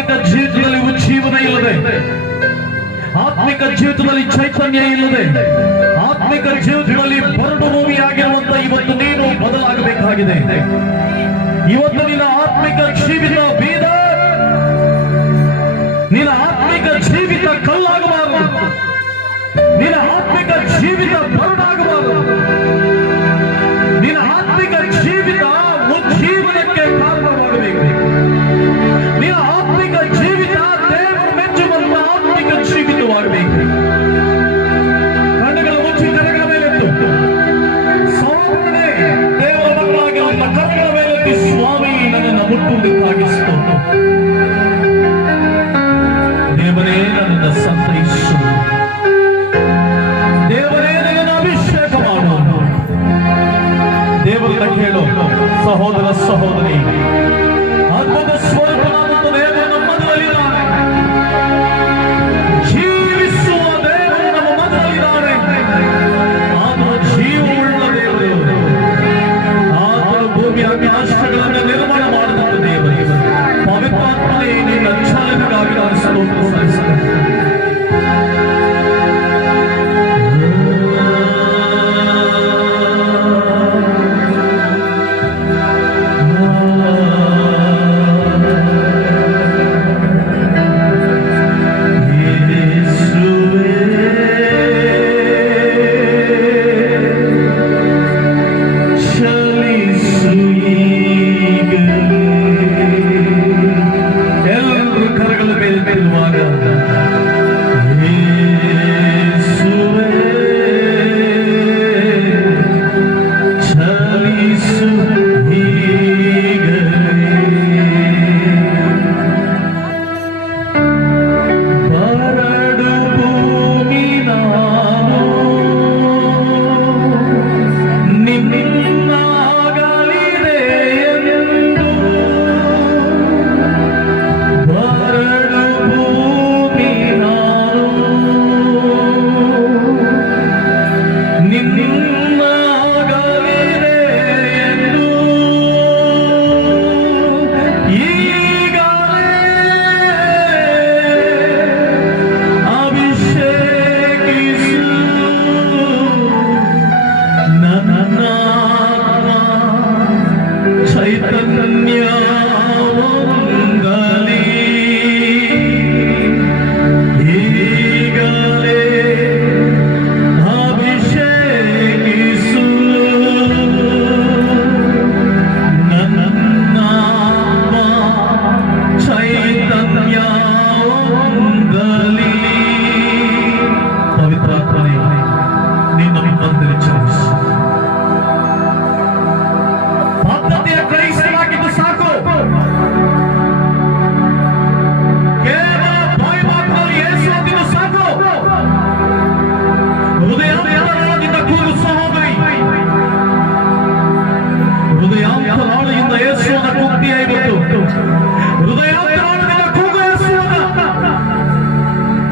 ಆತ್ಮಿಕ ಜೀವಿತದಲ್ಲಿ ಉಜ್ಜೀವನ ಇಲ್ಲದೆ, ಆತ್ಮಿಕ ಜೀವಿತದಲ್ಲಿ ಚೈತನ್ಯ ಇಲ್ಲದೆ, ಆತ್ಮಿಕ ಜೀವಿತದಲ್ಲಿ ಬರಡು ಭೂಮಿಯಾಗಿರುವಂತ ಇವತ್ತು ನೀನು ಬದಲಾಗಬೇಕಾಗಿದೆ. ಇವತ್ತು ನಿನ್ನ ಆತ್ಮಿಕ ಜೀವಿತ ಬೀದ, ನಿನ್ನ ಆತ್ಮಿಕ ಜೀವಿತ ಕಲ್ಲಾಗಬಾರದು, ನಿನ್ನ ಆತ್ಮಿಕ ಜೀವಿತ ಬರಡಾಗಬಾರದು, ನಿನ್ನ ಆತ್ಮಿಕ ಜೀವಿತ ಉಜ್ಜೀವನಕ್ಕೆ ಕಾರಣವಾಗಬೇಕು. ನಿನ್ನ ಆತ್ಮಿಕ ಜೀವಿತ ದೇವರು ಮೆಚ್ಚುವಂತ ಆತ್ಮಿಕ ಜೀವಿತವಾಗಬೇಕು. ಕಣ್ಣುಗಳ ಮುಚ್ಚಿ ಕರಗಳ ಮೇಲೆತ್ತು ಸಹೋದರನೇ, ದೇವರ ಮಕ್ಕಳಾಗಿ ನಮ್ಮ ಕರಗಳ ಮೇಲೆತ್ತಿ ಸ್ವಾಮಿ ನನ್ನನ್ನು ಮುಟ್ಟುವುದಕ್ಕಾಗಿಸ್ತು. ದೇವರೇ ನನ್ನನ್ನು ಸಂತೈಸು, ದೇವರೇ ನನ್ನನ್ನು ಅಭಿಷೇಕ ಮಾಡು. ದೇವರನ್ನ ಕೇಳು ಸಹೋದರ ಸಹೋದರಿ, ಅದ್ಭುತ ಸ್ವರೂಪನಾದಂತ ದೇವರು ನಮ್ಮ ಮಧ್ಯದಲ್ಲಿದ್ದಾನೆ. ಜೀವಿಸುವ ದೇವರು ನಮ್ಮ ಮಧ್ಯದಲ್ಲಿದ್ದಾನೆ. ಆತನ ಜೀವವುಳ್ಳ ದೇವರು, ಆತನ ಭೂಮಿ ಆಕಾಶಗಳನ್ನು ನಿರ್ಮಾಣ ಮಾಡಿದಂತ ದೇವರು. ಪವಿತ್ರಾತ್ಮನೇ ನಿನ್ನ ಚಾಲನೆಗಾಗಿ ನಾನು ಸ್ತೋತ್ರ ಸಲ್ಲಿಸುತ್ತೇನೆ.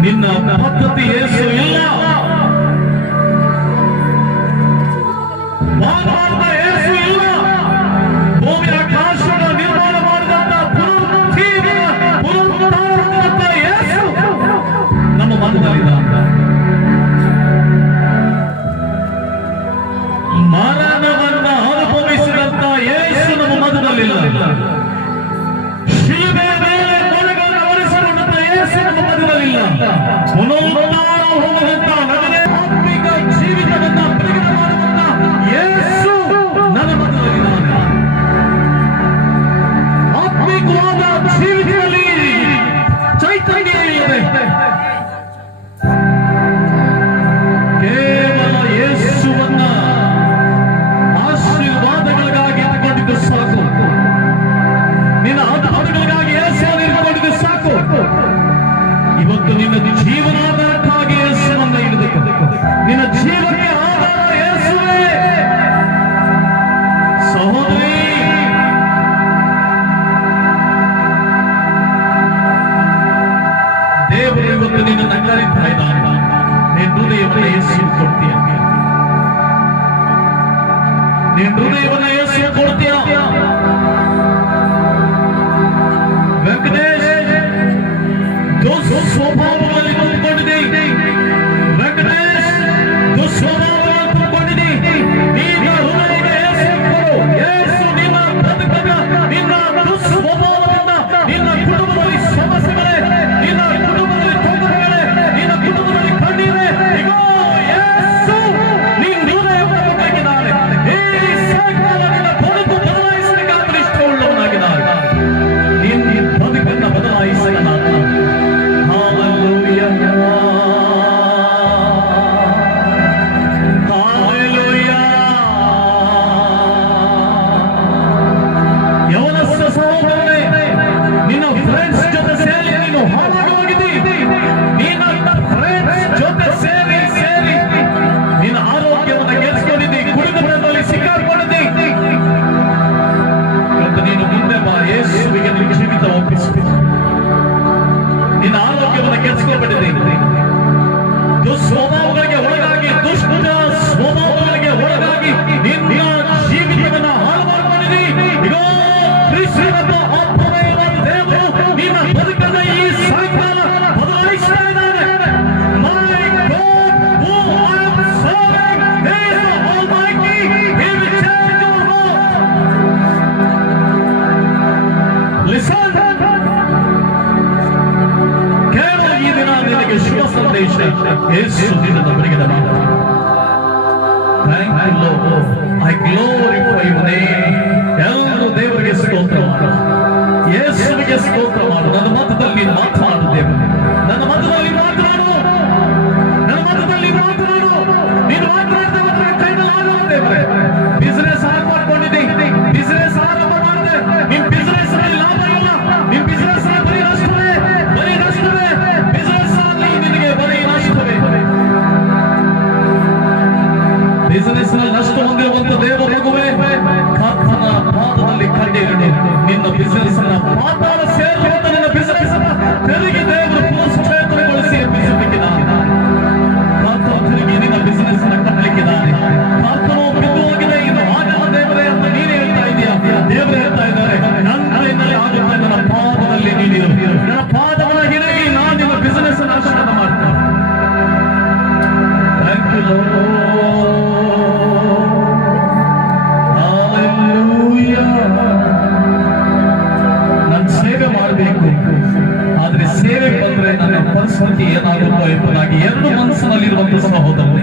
ನಿನ್ನ ಪದ್ಧತಿ ಯೇಸು ಇಲ್ಲ, ಯೇಸು ಇಲ್ಲ. ಭೂಮಿ ಆಕಾಶದ ನಿರ್ಮಾಣ ಮಾಡಿದಂತ ಪುನರುತ್ಥಾನದ ಯೇಸು ನಮ್ಮ ಮನದಲ್ಲಿದ್ದ. ಮರಣವನ್ನ ಅನುಭವಿಸಿದಂತ ಯೇಸು ನಮ್ಮ ಮನದಲ್ಲಿಲ್ಲ. ಶಿಲುಬೆ ಮೇಲೆ ಕೊಲೆಗಳನ್ನು ಹೊರಿಸಿಕೊಂಡಂತ ಯೇಸು ನಮ್ಮ ಮನದಲ್ಲಿಲ್ಲ. ಪುನರುತ್ಥಾನ ಹೊಂದುವಂತ ನಮಗೆ ಆತ್ಮಿಕ ಜೀವಿತವನ್ನ ಪ್ರಕಟ ಮಾಡುವಂತ ಯೇಸು ನನ್ನ ಮನದಲ್ಲಿದ್ದಾನೆ. ಆತ್ಮಿಕವಾದ ಜೀವಿತದಲ್ಲಿ ಚೈತನ್ಯ ಇದೆ. ಕೇವಲ ಯೇಸುವನ್ನ ಆಶೀರ್ವಾದಗಳಿಗಾಗಿ ಇಟ್ಟುಕೊಂಡಿದ್ದು ಸಾಕು. ನಿನ್ನ ಅದ್ಭುತಗಳಿಗಾಗಿ ಯೇಸುವನ್ನು ಇಟ್ಟುಕೊಂಡಿದ್ದು ಸಾಕು. ಇವತ್ತು ನಿನ್ನ ಜೀವನಾಧಾರಕ್ಕಾಗಿ ಯೇಸುವನ್ನ ಹಿಡಿದು, ನಿನ್ನ ಜೀವಕ್ಕೆ ಆಧಾರ ಯೇಸುವೇ. ಸಹೋದರಿ, ದೇವರು ಇವತ್ತು ನಿನ್ನನ್ನು ಕರೀತಾ ಇದ್ದಾನೆ. ನಿನ್ನ ಹೃದಯವನ್ನು ಯೇಸು ಕೊಡ್ತೀಯ, ನಿನ್ನ ಹೃದಯವನ್ನು ಯೇಸು ಕೊಡ್ತೀಯ. ವೆಂಕಟೇಶ್ ಕೇವಲ ಈ ದಿನ ನಿನಗೆ ಶುಭ ಸಂದೇಶ. ಯೇಸು ನಿನ್ನನ್ನು ಬೆಳಗಿದ ಮಾತು. Thank you Lord. I glorify your name. ಎಲ್ಲರೂ ದೇವರಿಗೆ ಸ್ತೋತ್ರ ಮಾಡು. ಯೇಸುವಿಗೆ ಸ್ತೋತ್ರ ಮಾಡು. ನನ್ನ ಮತದಲ್ಲಿ ಮಾತನಾಡು ದೇವರೇ. ನನ್ನ ಮತದಲ್ಲಿ ಮಾತನಾಡು. ನನ್ನ ಮತದಲ್ಲಿ ಮಾತನಾಡು. ನೀನು ಮಾತನಾಡ್ತಾ ಹೋದ್ರೆ ಕೈನಲ್ಲಿ ಆಗಲ್ಲ ದೇವರೇ. ಬಿಸಿನೆಸ್ ಆರಂಭ ಮಾಡ್ಕೊಂಡಿದ್ದೆ. ಬಿಸಿನೆಸ್ ಆರಂಭ ಮಾಡಿದೆ. ನಿಮ್ ಬಿಸಿನೆಸ್ ನಲ್ಲಿ ಲಾಭ ಇಲ್ಲ. ನಿಮ್ ಬಿಸಿನೆಸ್ ನಲ್ಲಿ ಬರೀ ನಷ್ಟವೇ. ಬರೀ ನಷ್ಟವೇ. ಬಿಸಿನೆಸ್ ಅಲ್ಲಿ ನಿನಗೆ ಬರೀ ನಷ್ಟವೇ. ಬಿಸಿನೆಸ್ ನಲ್ಲಿ ನಷ್ಟ ಹೊಂದಿರುವಂತ ದೇವ ಮಗುವೇ, ಕರ್ತನ ಪಾದದಲ್ಲಿ ಕಣ್ಣಿಡು. ನಿನ್ನ ಬಿಸಿನೆಸ್ ನ ಪಾತಾಳ ಸೇರುವಂತ ನಿನ್ನ ಬಿಸಿನೆಸ್ ತೆರಿಗೆ ದೇವರು ಪುನಶ್ಚೇತನಗೊಳಿಸಿ ಎಬ್ಬಿಸಬೇಕಿದ್ದಾನೆ. ಕರ್ತನ ತಿರುಗಿ ನಿನ್ನ ಬಿಸಿನೆಸ್ ನ ಕಟ್ಟಲಿಕ್ಕಿದ್ದಾನೆ. ಕರ್ತನು ಬಿದ್ದು ಹೋಗಿದೆ, ಇನ್ನು ಆಗಲ್ಲ ದೇವರೇ ಅಂತ ನೀನೇ ಹೇಳ್ತಾ ಇದೀಯಾ. ದೇವರೇ ಹೇಳ್ತಾ ಇದ್ದಾರೆ, ನನ್ನ ಕೈಯಲ್ಲಿ ಆಗುತ್ತೆ, ನನ್ನ ಪಾದದಲ್ಲಿ ನೀನಿರು. ನನ್ನ ಪಾದವನ್ನ ಹಿಡಿದು ನಾನು ನಿಮ್ಮ ಬಿಸಿನೆಸ್ ಅನ್ನು ಆಶೀರ್ವಾದ ಮಾಡ್ತೇನೆ. Thank you lord. ಆದ್ರೆ ಸೇವೆ ಬಂದ್ರೆ ನನ್ನ ಪರಿಸ್ಥಿತಿ ಏನಾಗುತ್ತೋ ಎಂಬುದಾಗಿ ಎರಡು ಮನಸ್ಸಿನಲ್ಲಿರುವಂತ ಸಹೋದರರೇ,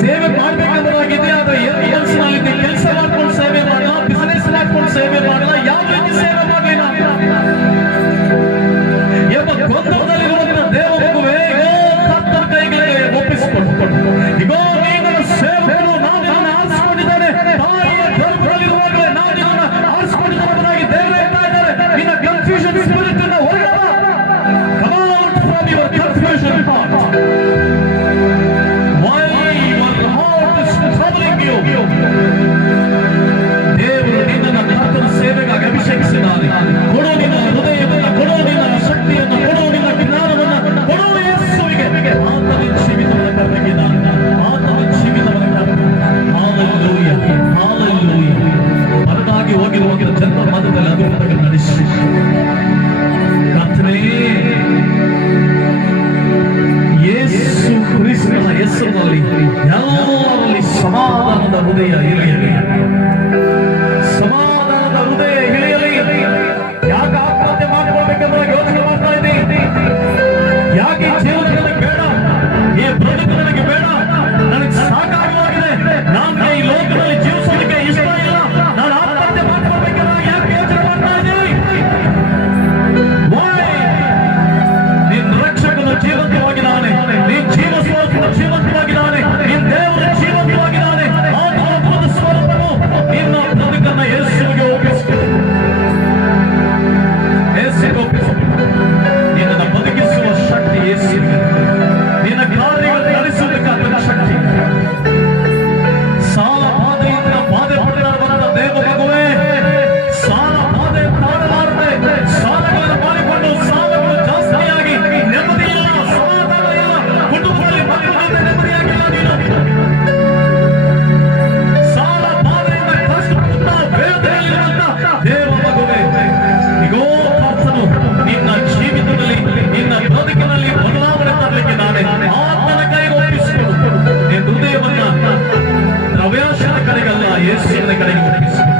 ಸೇವೆ ಮಾಡ್ಬೇಕೆಂಬುದಾಗಿದೆ. ಆದ್ರೆ ಎರಡು ಮನಸ್ಸಿನಲ್ಲಿದೆ. ಕೆಲಸ ಮಾಡ್ಕೊಂಡು ಸೇವೆ ಮಾಡಲ್ಲ, ಬಿಸಿನೆಸ್ ಮಾಡ್ಕೊಂಡು ಸೇವೆ ಮಾಡಲ್ಲ, ಯಾವ ರೀತಿ ಸೇವೆ ಮಾಡಲಿ ನಾನು ಎಂಬ ಗೊಂದಲದಲ್ಲಿರುವಂತ ದೇವ ಮಗುವೇ, ಕರ್ತನ ಕೈಗಳಿಗೆ ಒಪ್ಪಿಸಿಕೊಂಡು ಇಗೋ ನೀನು ಸೇವಕನು, ನಾನು ನಿನ್ನನ್ನು ಆರಿಸಿಕೊಂಡಿದ್ದೇನೆ. ತಾಯಿಯ ಗರ್ಭದಲ್ಲಿರುವಾಗಲೇ ನಾನು ನಿನ್ನನ್ನು ಆರಿಸಿಕೊಂಡಿದ್ದೇನೆ. ದೇವರೇ ಹೇಳ್ತಾ ಇದ್ದಾರೆ, ನಿನ್ನ ಕನ್ಫ್ಯೂಷನ್ ಸ್ಪಿರಿಟ್ ಅನ್ನು ಹೊರಗಡೆ come out from your confusion heart. Why your heart is troubling you? ದೇವರು ನಿನ್ನನ್ನು ಕರ್ತನ ಸೇವೆಗಾಗಿ ಅಭಿಷೇಕಿಸಿದ್ದಾನೆ. ಕೊಡು ನಿನ್ನ ಹೃದಯವನ್ನು, ಕೊಡು ನಿನ್ನ ಶಕ್ತಿಯನ್ನು, ಕೊಡು ನಿನ್ನ ಜ್ಞಾನವನ್ನು, ಕೊಡು ಯೇಸುವಿಗೆ. ಆತನ ಜೀವಿತವನ್ನು ಕರ್ತನಿದ್ದಾನೆ. ಆತನ ಜೀವಿತವನ್ನು ಕರ್ತನಿದ್ದಾನೆ. Hallelujah, hallelujah. ಹೊರಟಾಗಿ ಹೋಗಿರುವ ಜನರ ಮಧ್ಯದಲ್ಲಿ ಅದ್ಭುತಗಳನ್ನು ನಡೆಸಿ ಕರ್ತನೇ, ಯೇಸು ಕ್ರಿಸ್ತನ ಹೆಸರಿನಲ್ಲಿ ಎಲ್ಲರಲ್ಲಿ ಸಮಾಧಾನದ ಹೃದಯ ಇಳಿಯಲಿ. ಸಮಾಧಾನದ ಹೃದಯ ಇಳಿಯಲಿ. ಯಾಕೆ ಆತ್ಮಹತ್ಯೆ ಮಾಡಿಕೊಳ್ಬೇಕೆಂಬ ಯೋಚನೆ ಮಾಡ್ತಾ ಇದ್ದೀನಿ? ಯಾಕೆ ಜೀವನ ನನಗೆ ಬೇಡ, ಈ ಬದುಕು ನನಗೆ ಬೇಡ, ನನಗೆ ಸಾಕಾಗಿದೆ, ನಾನು ಈ ಲೋಕದಲ್ಲಿ ಜೀವಿಸೋದಕ್ಕೆ ಇಷ್ಟ ಇಲ್ಲ, ನಾನು ಆತ್ಮಹತ್ಯೆ ಮಾಡ್ಕೊಳ್ಬೇಕೆಂಬ ಯಾಕೆ ಯೋಚನೆ ಮಾಡ್ತಾ ಇದ್ದೀನಿ? ನಿನ್ನ ರಕ್ಷಕನು ಜೀವಂತವಾಗಿದ್ದಾನೆ. ನೀನ್ ಜೀವ ಸ್ವರೂಪನು ಜೀವಂತವಾಗಿದ್ದಾನೆ. ನಿನ್ ದೇವರ ಜೀವಂತವಾಗಿದ್ದಾನೆ. ಆತನ ಅದ್ಭುತ ಸ್ವರೂಪನು ನಿನ್ನ ಬದುಕನ್ನು ಯೇಸುವಿಗೆ ಒಪ್ಪಿಸಿಕೊ. ಯೇಸುವಿಗೆ ಒಪ್ಪಿಸು. ನಿನ್ನನ್ನು ಬದುಕಿಸುವ ಶಕ್ತಿ ಯೇಸುವಿಗೆ. ನಿನ್ನ ಕಾರ್ಯಗಳನ್ನು ನಡೆಸುವುದಕ್ಕಾದ ಶಕ್ತಿ. ಸಾಲ ಬಾಧೆಯಿಂದ ಬಾಧೆ ಪಡೆದ ದೇವ ಮಗುವೇ, ಸಾಲ ಬಾಧೆ ತಾಳಲಾರದೆ ಸಾಲಗಳನ್ನು ಮಾಡಿಕೊಂಡು ಸಾಲಗಳು ಜಾಸ್ತಿಯಾಗಿ ನೆಮ್ಮದಿಯಿಲ್ಲ, ಸಮಾಧಾನ ಇಲ್ಲ, ಕುಟುಂಬದಲ್ಲಿ ಮಕ್ಕಳಿಂದ ನೆಮ್ಮದಿಯಾಗಿಲ್ಲ. ನೀನು ಸಾಲ ಬಾಧೆಯಿಂದ ಕಷ್ಟಪಡುತ್ತಾ ವೇದನೆಯಲ್ಲಿರುವಂತ ದೇವ ಮಗುವೇ, ಇಗೋ ಕರ್ತನು ನಿನ್ನ ಜೀವಿತದಲ್ಲಿ, ನಿನ್ನ ಬದುಕಿನಲ್ಲಿ ಬದಲಾವಣೆ ತರಲಿಕ್ಕಿದ್ದಾನೆ. ಆತನ ಕೈಗೆ ಒಪ್ಪಿಸಿಕೊಡು. ನಿನ್ನ ಹೃದಯವನ್ನ ದ್ರವ್ಯಾಶನ ಕಡೆಗಲ್ಲ, ಯೇಸುವಿನ ಕಡೆಗೆ ಒಪ್ಪಿಸಿಕೊಡು.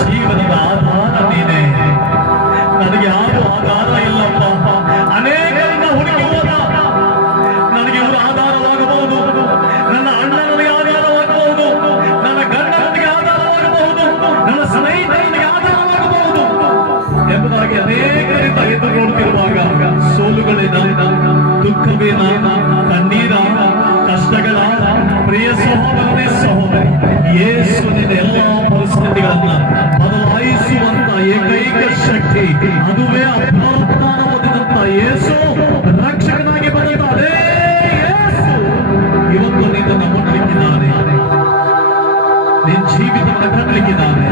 ಜೀವನದ ಆಧಾರ ನೀನೇ. ನನಗೆ ಯಾರು ಆಧಾರ ಇಲ್ಲಪ್ಪ. ಅನೇಕರನ್ನ ಹುಡುಕಿ ಹೋದ. ನನಗೆ ಇವರು ಆಧಾರವಾಗಬಹುದು, ನನ್ನ ಅಣ್ಣ ನನಗೆ ಆಧಾರವಾಗಬಹುದು, ನನ್ನ ಗಂಡ ನನಗೆ ಆಧಾರವಾಗಬಹುದು, ನನ್ನ ಸ್ನೇಹಿತ ನನಗೆ ಆಧಾರವಾಗಬಹುದು ಎಂಬುದಾಗಿ ಅನೇಕರಿಂದ ಎದುರು ನೋಡುತ್ತಿರುವಾಗ ಸೋಲುಗಳೇನ, ದುಃಖವೇನ, ಕಣ್ಣೀರ, ಕಷ್ಟಗಳ ಪ್ರಿಯ ಸಹೋದರನೇ ಸಹೋದರಿ, ಯೇಸು ನಿನ್ನ ಎಲ್ಲಾ ಪರಿಸ್ಥಿತಿಗಳನ್ನ ಬದಲಾಯಿಸುವಂತ ಏಕೈಕ ಶಕ್ತಿ, ಅದುವೇ ಪುನರುತ್ಥಾನ ಹೊಂದಿದಂತ ಯೇಸು, ರಕ್ಷಕನಾಗಿ ಬಂದಂತ ಅದೇ ಯೇಸು ಇವತ್ತು ನಿನ್ನನ್ನು ಮುಟ್ಟಲಿಕ್ಕಿದ್ದಾನೆ, ನಿನ್ನ ಜೀವಿತವನ್ನು ಕಟ್ಟಲಿಕ್ಕಿದ್ದಾನೆ.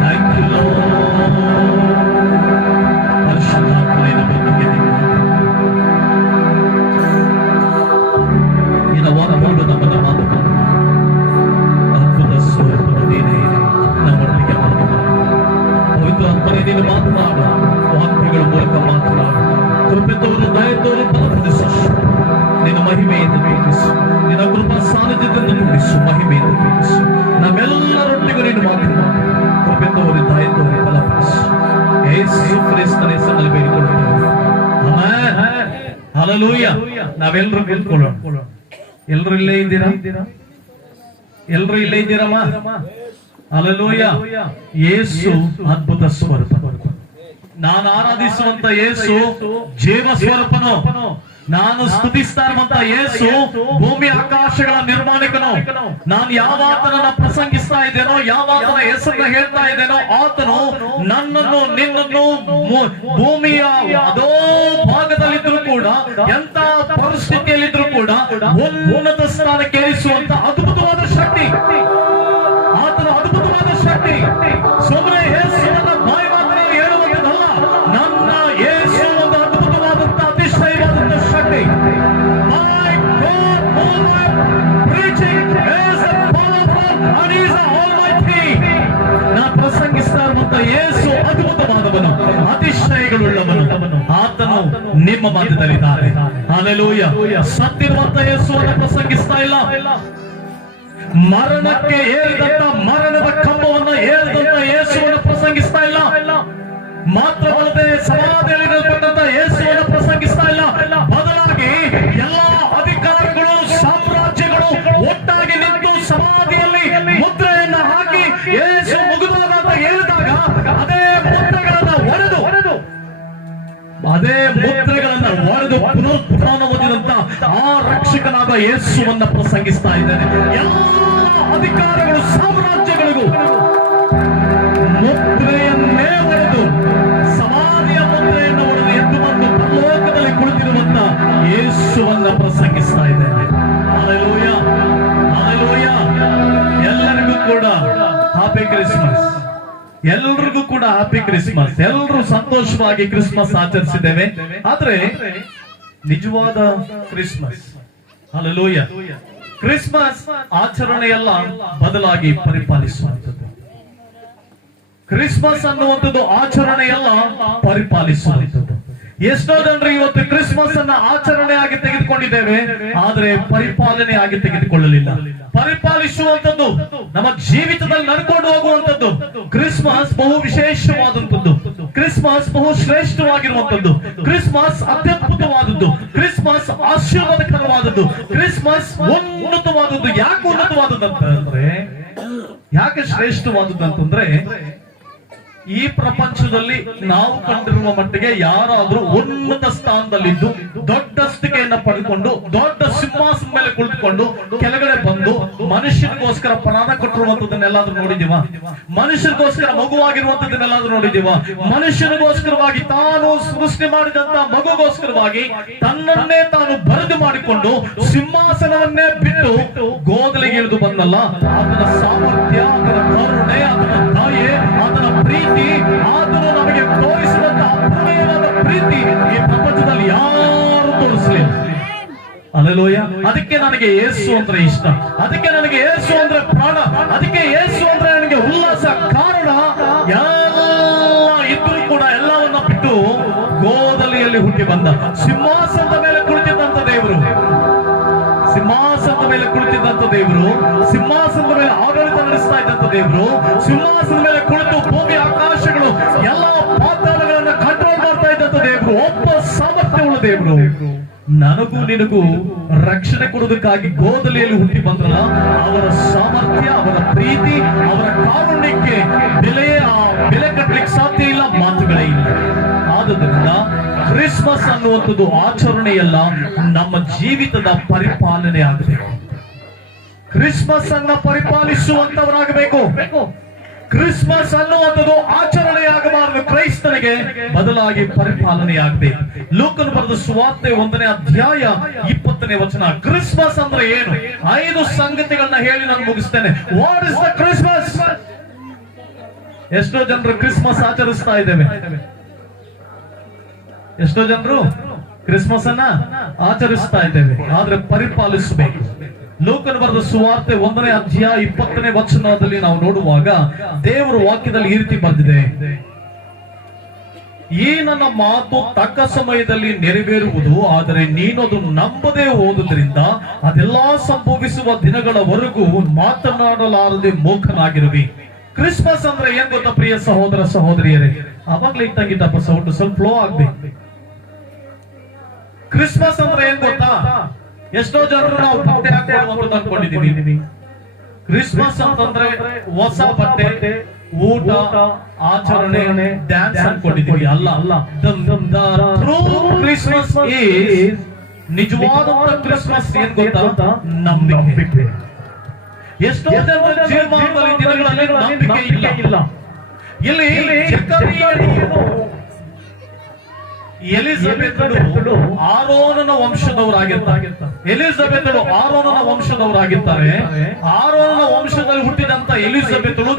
ಥ್ಯಾಂಕ್ ಯು ಪರಿಶುದ್ಧಾತ್ಮನ ಬಗ್ಗೆ ನಿನ್ನ ವಾಕ್ಯಗಳು ನಮ್ಮನ್ನು ಮಾತು ಅದ್ಭುತ ಸ್ವರೂಪದ ನೀನೇ ನಮ್ಮೊಟ್ಟಿಗೆ ಮಾತನಾಡು. ಪವಿತ್ರ ಆತ್ಮನೇ ನೀನು ಮಾತನಾಡು, ವಾಕ್ಯಗಳ ಮೂಲಕ ಮಾತನಾಡು. ಕೃಪೆ ತೋರು, ದಯ ತೋರು, ಬಲಪಡಿಸು. ನಿನ್ನ ಮಹಿಮೆಯನ್ನು ತೋರಿಸು, ನಿನ್ನ ಕೃಪಾ ಸಾನ್ನಿಧ್ಯದಿಂದ ತೋರಿಸು, ಮಹಿಮೆಯನ್ನು ತೋರಿಸು. ನಮ್ಮೆಲ್ಲರೊಟ್ಟಿಗೂ ನೀನು ಮಾತನಾಡು. ಕೃಪೆ ತೋರಿ, ದಯ ತೋರಿ, ಬಲಪಡಿಸು. ಯೇಸು ಕ್ರಿಸ್ತನ ಹೆಸರಿನಲ್ಲಿ ಬೇಡಿಕೊಳ್ಳುತ್ತೇವೆ. ಆಮೆನ್. ಹಲ್ಲೆಲೂಯಾ. ನಾವೆಲ್ಲರೂ ನಿಂತ್ಕೊಳ್ಳೋಣ. ಎಲ್ಲರೂ ಇಲ್ಲೇ ಇದ್ದೀರಾ? ಎಲ್ಲರೂ ಇಲ್ಲೇ ಇದ್ದೀರಮ್ಮ? ಹಲ್ಲೆಲೂಯಾ. ಯೇಸು ಅದ್ಭುತ ಸ್ವರೂಪ. ನಾನು ಆರಾಧಿಸುವಂತ ಯೇಸು ಜೀವ ಸ್ವರೂಪನು. ನಾನು ಸ್ತುತಿಸ್ತಾ ಇರುವಂತ ಯೇಸು ಭೂಮಿ ಆಕಾಶಗಳ ನಿರ್ಮಾಣಿಕನು. ನಾನು ಯಾವಾತನನ್ನ ಪ್ರಸಂಗಿಸ್ತಾ ಇದ್ದೇನೋ, ಯಾವಾತನ ಹೆಸರನ್ನ ಹೇಳ್ತಾ ಇದ್ದೇನೋ, ಆತನು ನನ್ನನ್ನು ನಿನ್ನನ್ನು ಭೂಮಿಯ ಅದೋ ಭಾಗದಲ್ಲಿದ್ರು ಕೂಡ, ಎಂತ ಪರಿಸ್ಥಿತಿಯಲ್ಲಿದ್ರು ಕೂಡ ಉನ್ನತ ಸ್ಥಾನಕ್ಕೆ ಏರಿಸುವಂತ ಅದ್ಭುತವಾದ ಶಕ್ತಿ, ಆತನ ಅದ್ಭುತವಾದ ಶಕ್ತಿ. ಸುಮ್ಮನೆ ಯೇಸುವಿನ ಬಾಯಿ ಮಾತನಾಡಿ ಹೇಳುವಂತದಲ್ಲ. ನನ್ನ ಯೇಸು ಒಂದು ಅದ್ಭುತವಾದಂತ ಅತಿಶಯವಾದಂತ ಶಕ್ತಿ. My God, all my preaching is powerful and he is almighty. ನಾನು ಪ್ರಸಂಗಿಸ್ತಾ ಇರುವಂತ ಯೇಸು ಅದ್ಭುತವಾದವನು, ಅತಿಶಯಗಳುಳ್ಳವನು. ಆತನು ನಿಮ್ಮ ಮಧ್ಯದಲ್ಲಿದ್ದಾನೆ. ಹಲ್ಲೆಲೂಯಾ. ಸತ್ತಿರುವಂತ ಯೇಸುವನ್ನು ಪ್ರಸಂಗಿಸ್ತಾ ಇಲ್ಲ. ಮರಣಕ್ಕೆ ಏರಿದಂತ ಮರಣದ ಕಂಬವನ್ನು ಏರಿದಂತ ಯೇಸುವನ್ನು ಪ್ರಸಂಗಿಸ್ತಾ ಇಲ್ಲ. ಮಾತ್ರವಲ್ಲದೆ ಸಮಾಧಿಯಲ್ಲಿ ನಿಲ್ಪಟ್ಟಂತ ಯೇಸುವನ್ನು ಪ್ರಸಂಗಿಸ್ತಾ ಇಲ್ಲ. ಬದಲಾಗಿ ಎಲ್ಲಾ ಅಧಿಕಾರಿಗಳು, ಸಾಮ್ರಾಜ್ಯಗಳು ಒಟ್ಟಾಗಿ ನಿಂತು ಸಮಾಧಿಯಲ್ಲಿ ಮುದ್ರೆಯನ್ನು ಹಾಕಿ ಯೇಸು ಮುಗಿದಾಗ ಅಂತ ಹೇಳಿದಾಗ ಅದೇ ಮುದ್ರೆಗಳನ್ನ ಒಡೆದು ಪುನರುತ್ಥಾನ ಹೊಂದಿದಂತ ಆ ರಕ್ಷಕನಾದ ಯೇಸುವನ್ನ ಪ್ರಸಂಗಿಸ್ತಾ ಇದ್ದಾನೆ. ಎಲ್ಲ ಅಧಿಕಾರಗಳು, ಸಾಮ್ರಾಜ್ಯಗಳಿಗೂ ಮುದ್ರೆಯನ್ನೇ ಒಡೆದು, ಸಮಾಧಿಯ ಮುದ್ರೆಯನ್ನು ಒಡೆದು ಎದ್ದು ಬಂದು ಪರಲೋಕದಲ್ಲಿ ಕುಳಿತಿರುವಂತ ಯೇಸುವನ್ನ ಪ್ರಸಂಗಿಸ್ತಾ ಇದ್ದೇನೆ. Hallelujah, hallelujah. ಎಲ್ಲರಿಗೂ ಕೂಡ ಹ್ಯಾಪಿ ಕ್ರಿಸ್ಮಸ್. ಎಲ್ರಿಗೂ ಕೂಡ ಹ್ಯಾಪಿ ಕ್ರಿಸ್ಮಸ್. ಎಲ್ಲರೂ ಸಂತೋಷವಾಗಿ ಕ್ರಿಸ್ಮಸ್ ಆಚರಿಸಿದ್ದೇವೆ. ಆದ್ರೆ ನಿಜವಾದ ಕ್ರಿಸ್ಮಸ್, ಹಲ್ಲೆಲೂಯಾ, ಕ್ರಿಸ್ಮಸ್ ಆಚರಣೆಯಲ್ಲ, ಬದಲಾಗಿ ಪರಿಪಾಲಿಸುವಂಥದ್ದು. ಕ್ರಿಸ್ಮಸ್ ಅನ್ನುವಂಥದ್ದು ಆಚರಣೆಯಲ್ಲ, ಪರಿಪಾಲಿಸುವಂಥದ್ದು. ಎಷ್ಟೋ ಜನರು ಇವತ್ತು ಕ್ರಿಸ್ಮಸ್ ಅನ್ನ ಆಚರಣೆಯಾಗಿ ತೆಗೆದುಕೊಂಡಿದ್ದೇವೆ, ಆದ್ರೆ ಪರಿಪಾಲನೆ ಆಗಿ ತೆಗೆದುಕೊಳ್ಳಲಿಲ್ಲ. ಪರಿಪಾಲಿಸುವಂಥದ್ದು, ನಮ್ಮ ಜೀವಿತದಲ್ಲಿ ನಡ್ಕೊಂಡು ಹೋಗುವಂಥದ್ದು. ಕ್ರಿಸ್ಮಸ್ ಬಹು ವಿಶೇಷವಾದಂಥದ್ದು, ಕ್ರಿಸ್ಮಸ್ ಬಹು ಶ್ರೇಷ್ಠವಾಗಿರುವಂಥದ್ದು, ಕ್ರಿಸ್ಮಸ್ ಅತ್ಯದ್ಭುತವಾದದ್ದು, ಕ್ರಿಸ್ಮಸ್ ಆಶೀರ್ವಾದಕರವಾದದ್ದು, ಕ್ರಿಸ್ಮಸ್ ಉನ್ನತವಾದದ್ದು. ಯಾಕೆ ಉನ್ನತವಾದದ್ದಂತಂದ್ರೆ, ಯಾಕೆ ಶ್ರೇಷ್ಠವಾದದ್ದಂತಂದ್ರೆ, ಈ ಪ್ರಪಂಚದಲ್ಲಿ ನಾವು ಕಂಡಿರುವ ಮಟ್ಟಿಗೆ ಯಾರಾದ್ರೂ ಉನ್ನತ ಸ್ಥಾನದಲ್ಲಿದ್ದು ದೊಡ್ಡಸ್ತಿಕೆಯನ್ನ ಪಡೆದುಕೊಂಡು ದೊಡ್ಡ ಸಿಂಹಾಸನ ಮೇಲೆ ಕುಳಿತುಕೊಂಡು ಕೆಳಗಡೆ ಬಂದು ಮನುಷ್ಯನಿಗೋಸ್ಕರ ಪ್ರಾಣ ಕೊಟ್ಟಿರುವಂತದನ್ನೆಲ್ಲಾದ್ರೂ ನೋಡಿದೀವ? ಮನುಷ್ಯನಿಗೋಸ್ಕರ ಮಗುವಾಗಿರುವಂತದನ್ನೆಲ್ಲಾದ್ರೂ ನೋಡಿದೀವ? ಮನುಷ್ಯನಿಗೋಸ್ಕರವಾಗಿ ತಾನು ಸೃಷ್ಟಿ ಮಾಡಿದಂತ ಮಗುಗೋಸ್ಕರವಾಗಿ ತನ್ನನ್ನೇ ತಾನು ಬರೆದು ಮಾಡಿಕೊಂಡು ಸಿಂಹಾಸನವನ್ನೇ ಬಿಟ್ಟು ಗೋದಲಿಗೆ ಇಳಿದು ಬಂದಲ್ಲ, ಆತನ ಸಾಮರ್ಥ್ಯ, ಆತನ ಕರುಣೆ, ಆತನ ದಯೆ, ಆತನ ಪ್ರೀತಿ, ಆತನು ನಮಗೆ ತೋರಿಸಿದಂತ ಅಪೂರ್ವವಾದ ಪ್ರೀತಿ ಈ ಪ್ರಪಂಚದಲ್ಲಿ ಯಾರು ತೋರಿಸಲಿಲ್ಲ. ಹಲ್ಲೆಲೂಯಾ. ಅದಕ್ಕೆ ನನಗೆ ಯೇಸು ಅಂದ್ರೆ ಇಷ್ಟ, ಅದಕ್ಕೆ ನನಗೆ ಯೇಸು ಅಂದ್ರೆ ಪ್ರಾಣ, ಅದಕ್ಕೆ ಯೇಸು ಅಂದ್ರೆ ನನಗೆ ಉಲ್ಲಾಸ. ಕಾರಣ ಎಲ್ಲ ಇದ್ರೂ ಕೂಡ ಎಲ್ಲವನ್ನ ಬಿಟ್ಟು ಗೋದಲಿಯಲ್ಲಿ ಹುಟ್ಟಿ ಬಂದ, ಸಿಂಹಾಸನದ ಮೇಲೆ ಕುಳಿತಿದ್ದಂತ ದೇವರು, ಸಿಂಹಾಸನದ ಮೇಲೆ ಕುಳಿತಿದ್ದಂತ ದೇವರು, ಸಿಂಹಾಸನದ ಮೇಲೆ ಆಡಳಿತ ನಡೆಸ್ತಾ ಇದ್ದಂತ ದೇವರು, ಸಿಂಹಾಸನದ ಮೇಲೆ ಕುಳಿತು ಭೂಮಿ ಆಕಾಶಗಳು ಎಲ್ಲ ಪಾತಾಳಗಳನ್ನ ಕಂಟ್ರೋಲ್ ಮಾಡ್ತಾ ಇದ್ದಂತ ದೇವರು, ಒಬ್ಬ ಸಾಮರ್ಥ್ಯವುಳ್ಳ ದೇವರು. ನನಗೂ ನಿನಗೂ ರಕ್ಷಣೆ ಕೊಡುವುದಕ್ಕಾಗಿ ಗೋದಲಿಯಲ್ಲಿ ಹುಟ್ಟಿ ಬಂದ್ರಲ್ಲ, ಅವರ ಸಾಮರ್ಥ್ಯ, ಅವರ ಪ್ರೀತಿ, ಅವರ ಕಾರುಣ್ಯಕ್ಕೆ ಬೆಲೆ ಕಟ್ಟಲಿಕ್ಕೆ ಸಾಧ್ಯ ಇಲ್ಲ, ಮಾತುಗಳೇ ಇಲ್ಲ. ಆದುದರಿಂದ ಕ್ರಿಸ್ಮಸ್ ಅನ್ನುವಂಥದ್ದು ಆಚರಣೆಯಲ್ಲ, ನಮ್ಮ ಜೀವಿತದ ಪರಿಪಾಲನೆ ಆಗಬೇಕು. ಕ್ರಿಸ್ಮಸ್ ಅನ್ನ ಪರಿಪಾಲಿಸುವಂತವರಾಗಬೇಕು. ಕ್ರಿಸ್ಮಸ್ ಅನ್ನುವಂಥದ್ದು ಆಚರಣೆಯಾಗಬಾರದು ಕ್ರೈಸ್ತನಿಗೆ, ಬದಲಾಗಿ ಪರಿಪಾಲನೆಯಾಗಬೇಕು. ಲೂಕನು ಬರೆದ ಸುವಾರ್ತೆ 1ನೇ ಅಧ್ಯಾಯ 20ನೇ ವಚನ. ಕ್ರಿಸ್ಮಸ್ ಅಂದ್ರೆ ಏನು? 5 ಸಂಗತಿಗಳನ್ನ ಹೇಳಿ ನಾನು ಮುಗಿಸ್ತೇನೆ. What is the Christmas? ಎಷ್ಟೋ ಜನರು ಕ್ರಿಸ್ಮಸ್ ಆಚರಿಸ್ತಾ ಇದ್ದೇವೆ. ಎಷ್ಟೋ ಜನರು ಕ್ರಿಸ್ಮಸ್ ಅನ್ನ ಆಚರಿಸ್ತಾ ಇದ್ದೇವೆ, ಆದ್ರೆ ಪರಿಪಾಲಿಸಬೇಕು. ಲೂಕನು ಬರೆದ ಸುವಾರ್ತೆ 1ನೇ ಅಧ್ಯಾಯ 20ನೇ ವಚನದಲ್ಲಿ ನಾವು ನೋಡುವಾಗ ದೇವರ ವಾಕ್ಯದಲ್ಲಿ ಈ ರೀತಿ ಬಂದಿದೆ, ಈ ನನ್ನ ಮಾತು ತಕ್ಕ ಸಮಯದಲ್ಲಿ ನೆರವೇರುವುದು, ಆದರೆ ನೀನು ಅದು ನಂಬದೇ ಹೋದುದರಿಂದ ಅದೆಲ್ಲಾ ಸಂಭವಿಸುವ ದಿನಗಳವರೆಗೂ ಮಾತನಾಡಲಾರದೆ ಮೂಕನಾಗಿರುವಿ. ಕ್ರಿಸ್ಮಸ್ ಅಂದ್ರೆ ಏನ್ ಗೊತ್ತಾ ಪ್ರಿಯ ಸಹೋದರ ಸಹೋದರಿಯರೇ? ಅವಾಗ್ಲೇ ಇಟ್ಟಂಗಿಟ್ಟಪ್ಪ ಸೌಂಡ್ ಸ್ವಲ್ಪ ಫ್ಲೋ ಆಗ್ಬೇಕು. ಕ್ರಿಸ್ಮಸ್ ಅಂದ್ರೆ ಏನ್ ಗೊತ್ತಾ? ಎಷ್ಟೋ ಜನರು ನಾವು ಬಟ್ಟೆ ಹಾಕೊಳ್ಳುವಂತ ಅನ್ಕೊಂಡಿದೀವಿ. ಕ್ರಿಸ್ಮಸ್ ಅಂತಂದ್ರೆ ಹೊಸ ಬಟ್ಟೆ, ಊಟ, ಆಚರಣೆ, ಡ್ಯಾನ್ಸ್ ಅನ್ಕೊಂಡಿದೀವಿ. ಅಲ್ಲ ಅಲ್ಲ, ಕ್ರಿಸ್ಮಸ್ ಈಸ್ ನಿಜವಾದಂತ ಕ್ರಿಸ್ಮಸ್ ಏನ್ ಗೊತ್ತಾ? ನಂಬಿಕೆ. ಎಷ್ಟೋ ಜನರ ಜೀವಮಾನದಲ್ಲಿ ದಿನಗಳಲ್ಲಿ ನಂಬಿಕೆ ಇಲ್ಲ. ಇಲ್ಲಿ ಎಲಿಜಬೆತಳು ಆರೋನನ ವಂಶದವರಾಗಿರ್ತಾರೆ. ಎಲಿಜಬೆತಳು ಆರೋನನ ವಂಶದವರಾಗಿರ್ತಾರೆ. ಆರೋನನ ವಂಶದಲ್ಲಿ ಹುಟ್ಟಿದಂತ ಎಲಿಜಬೆತಳು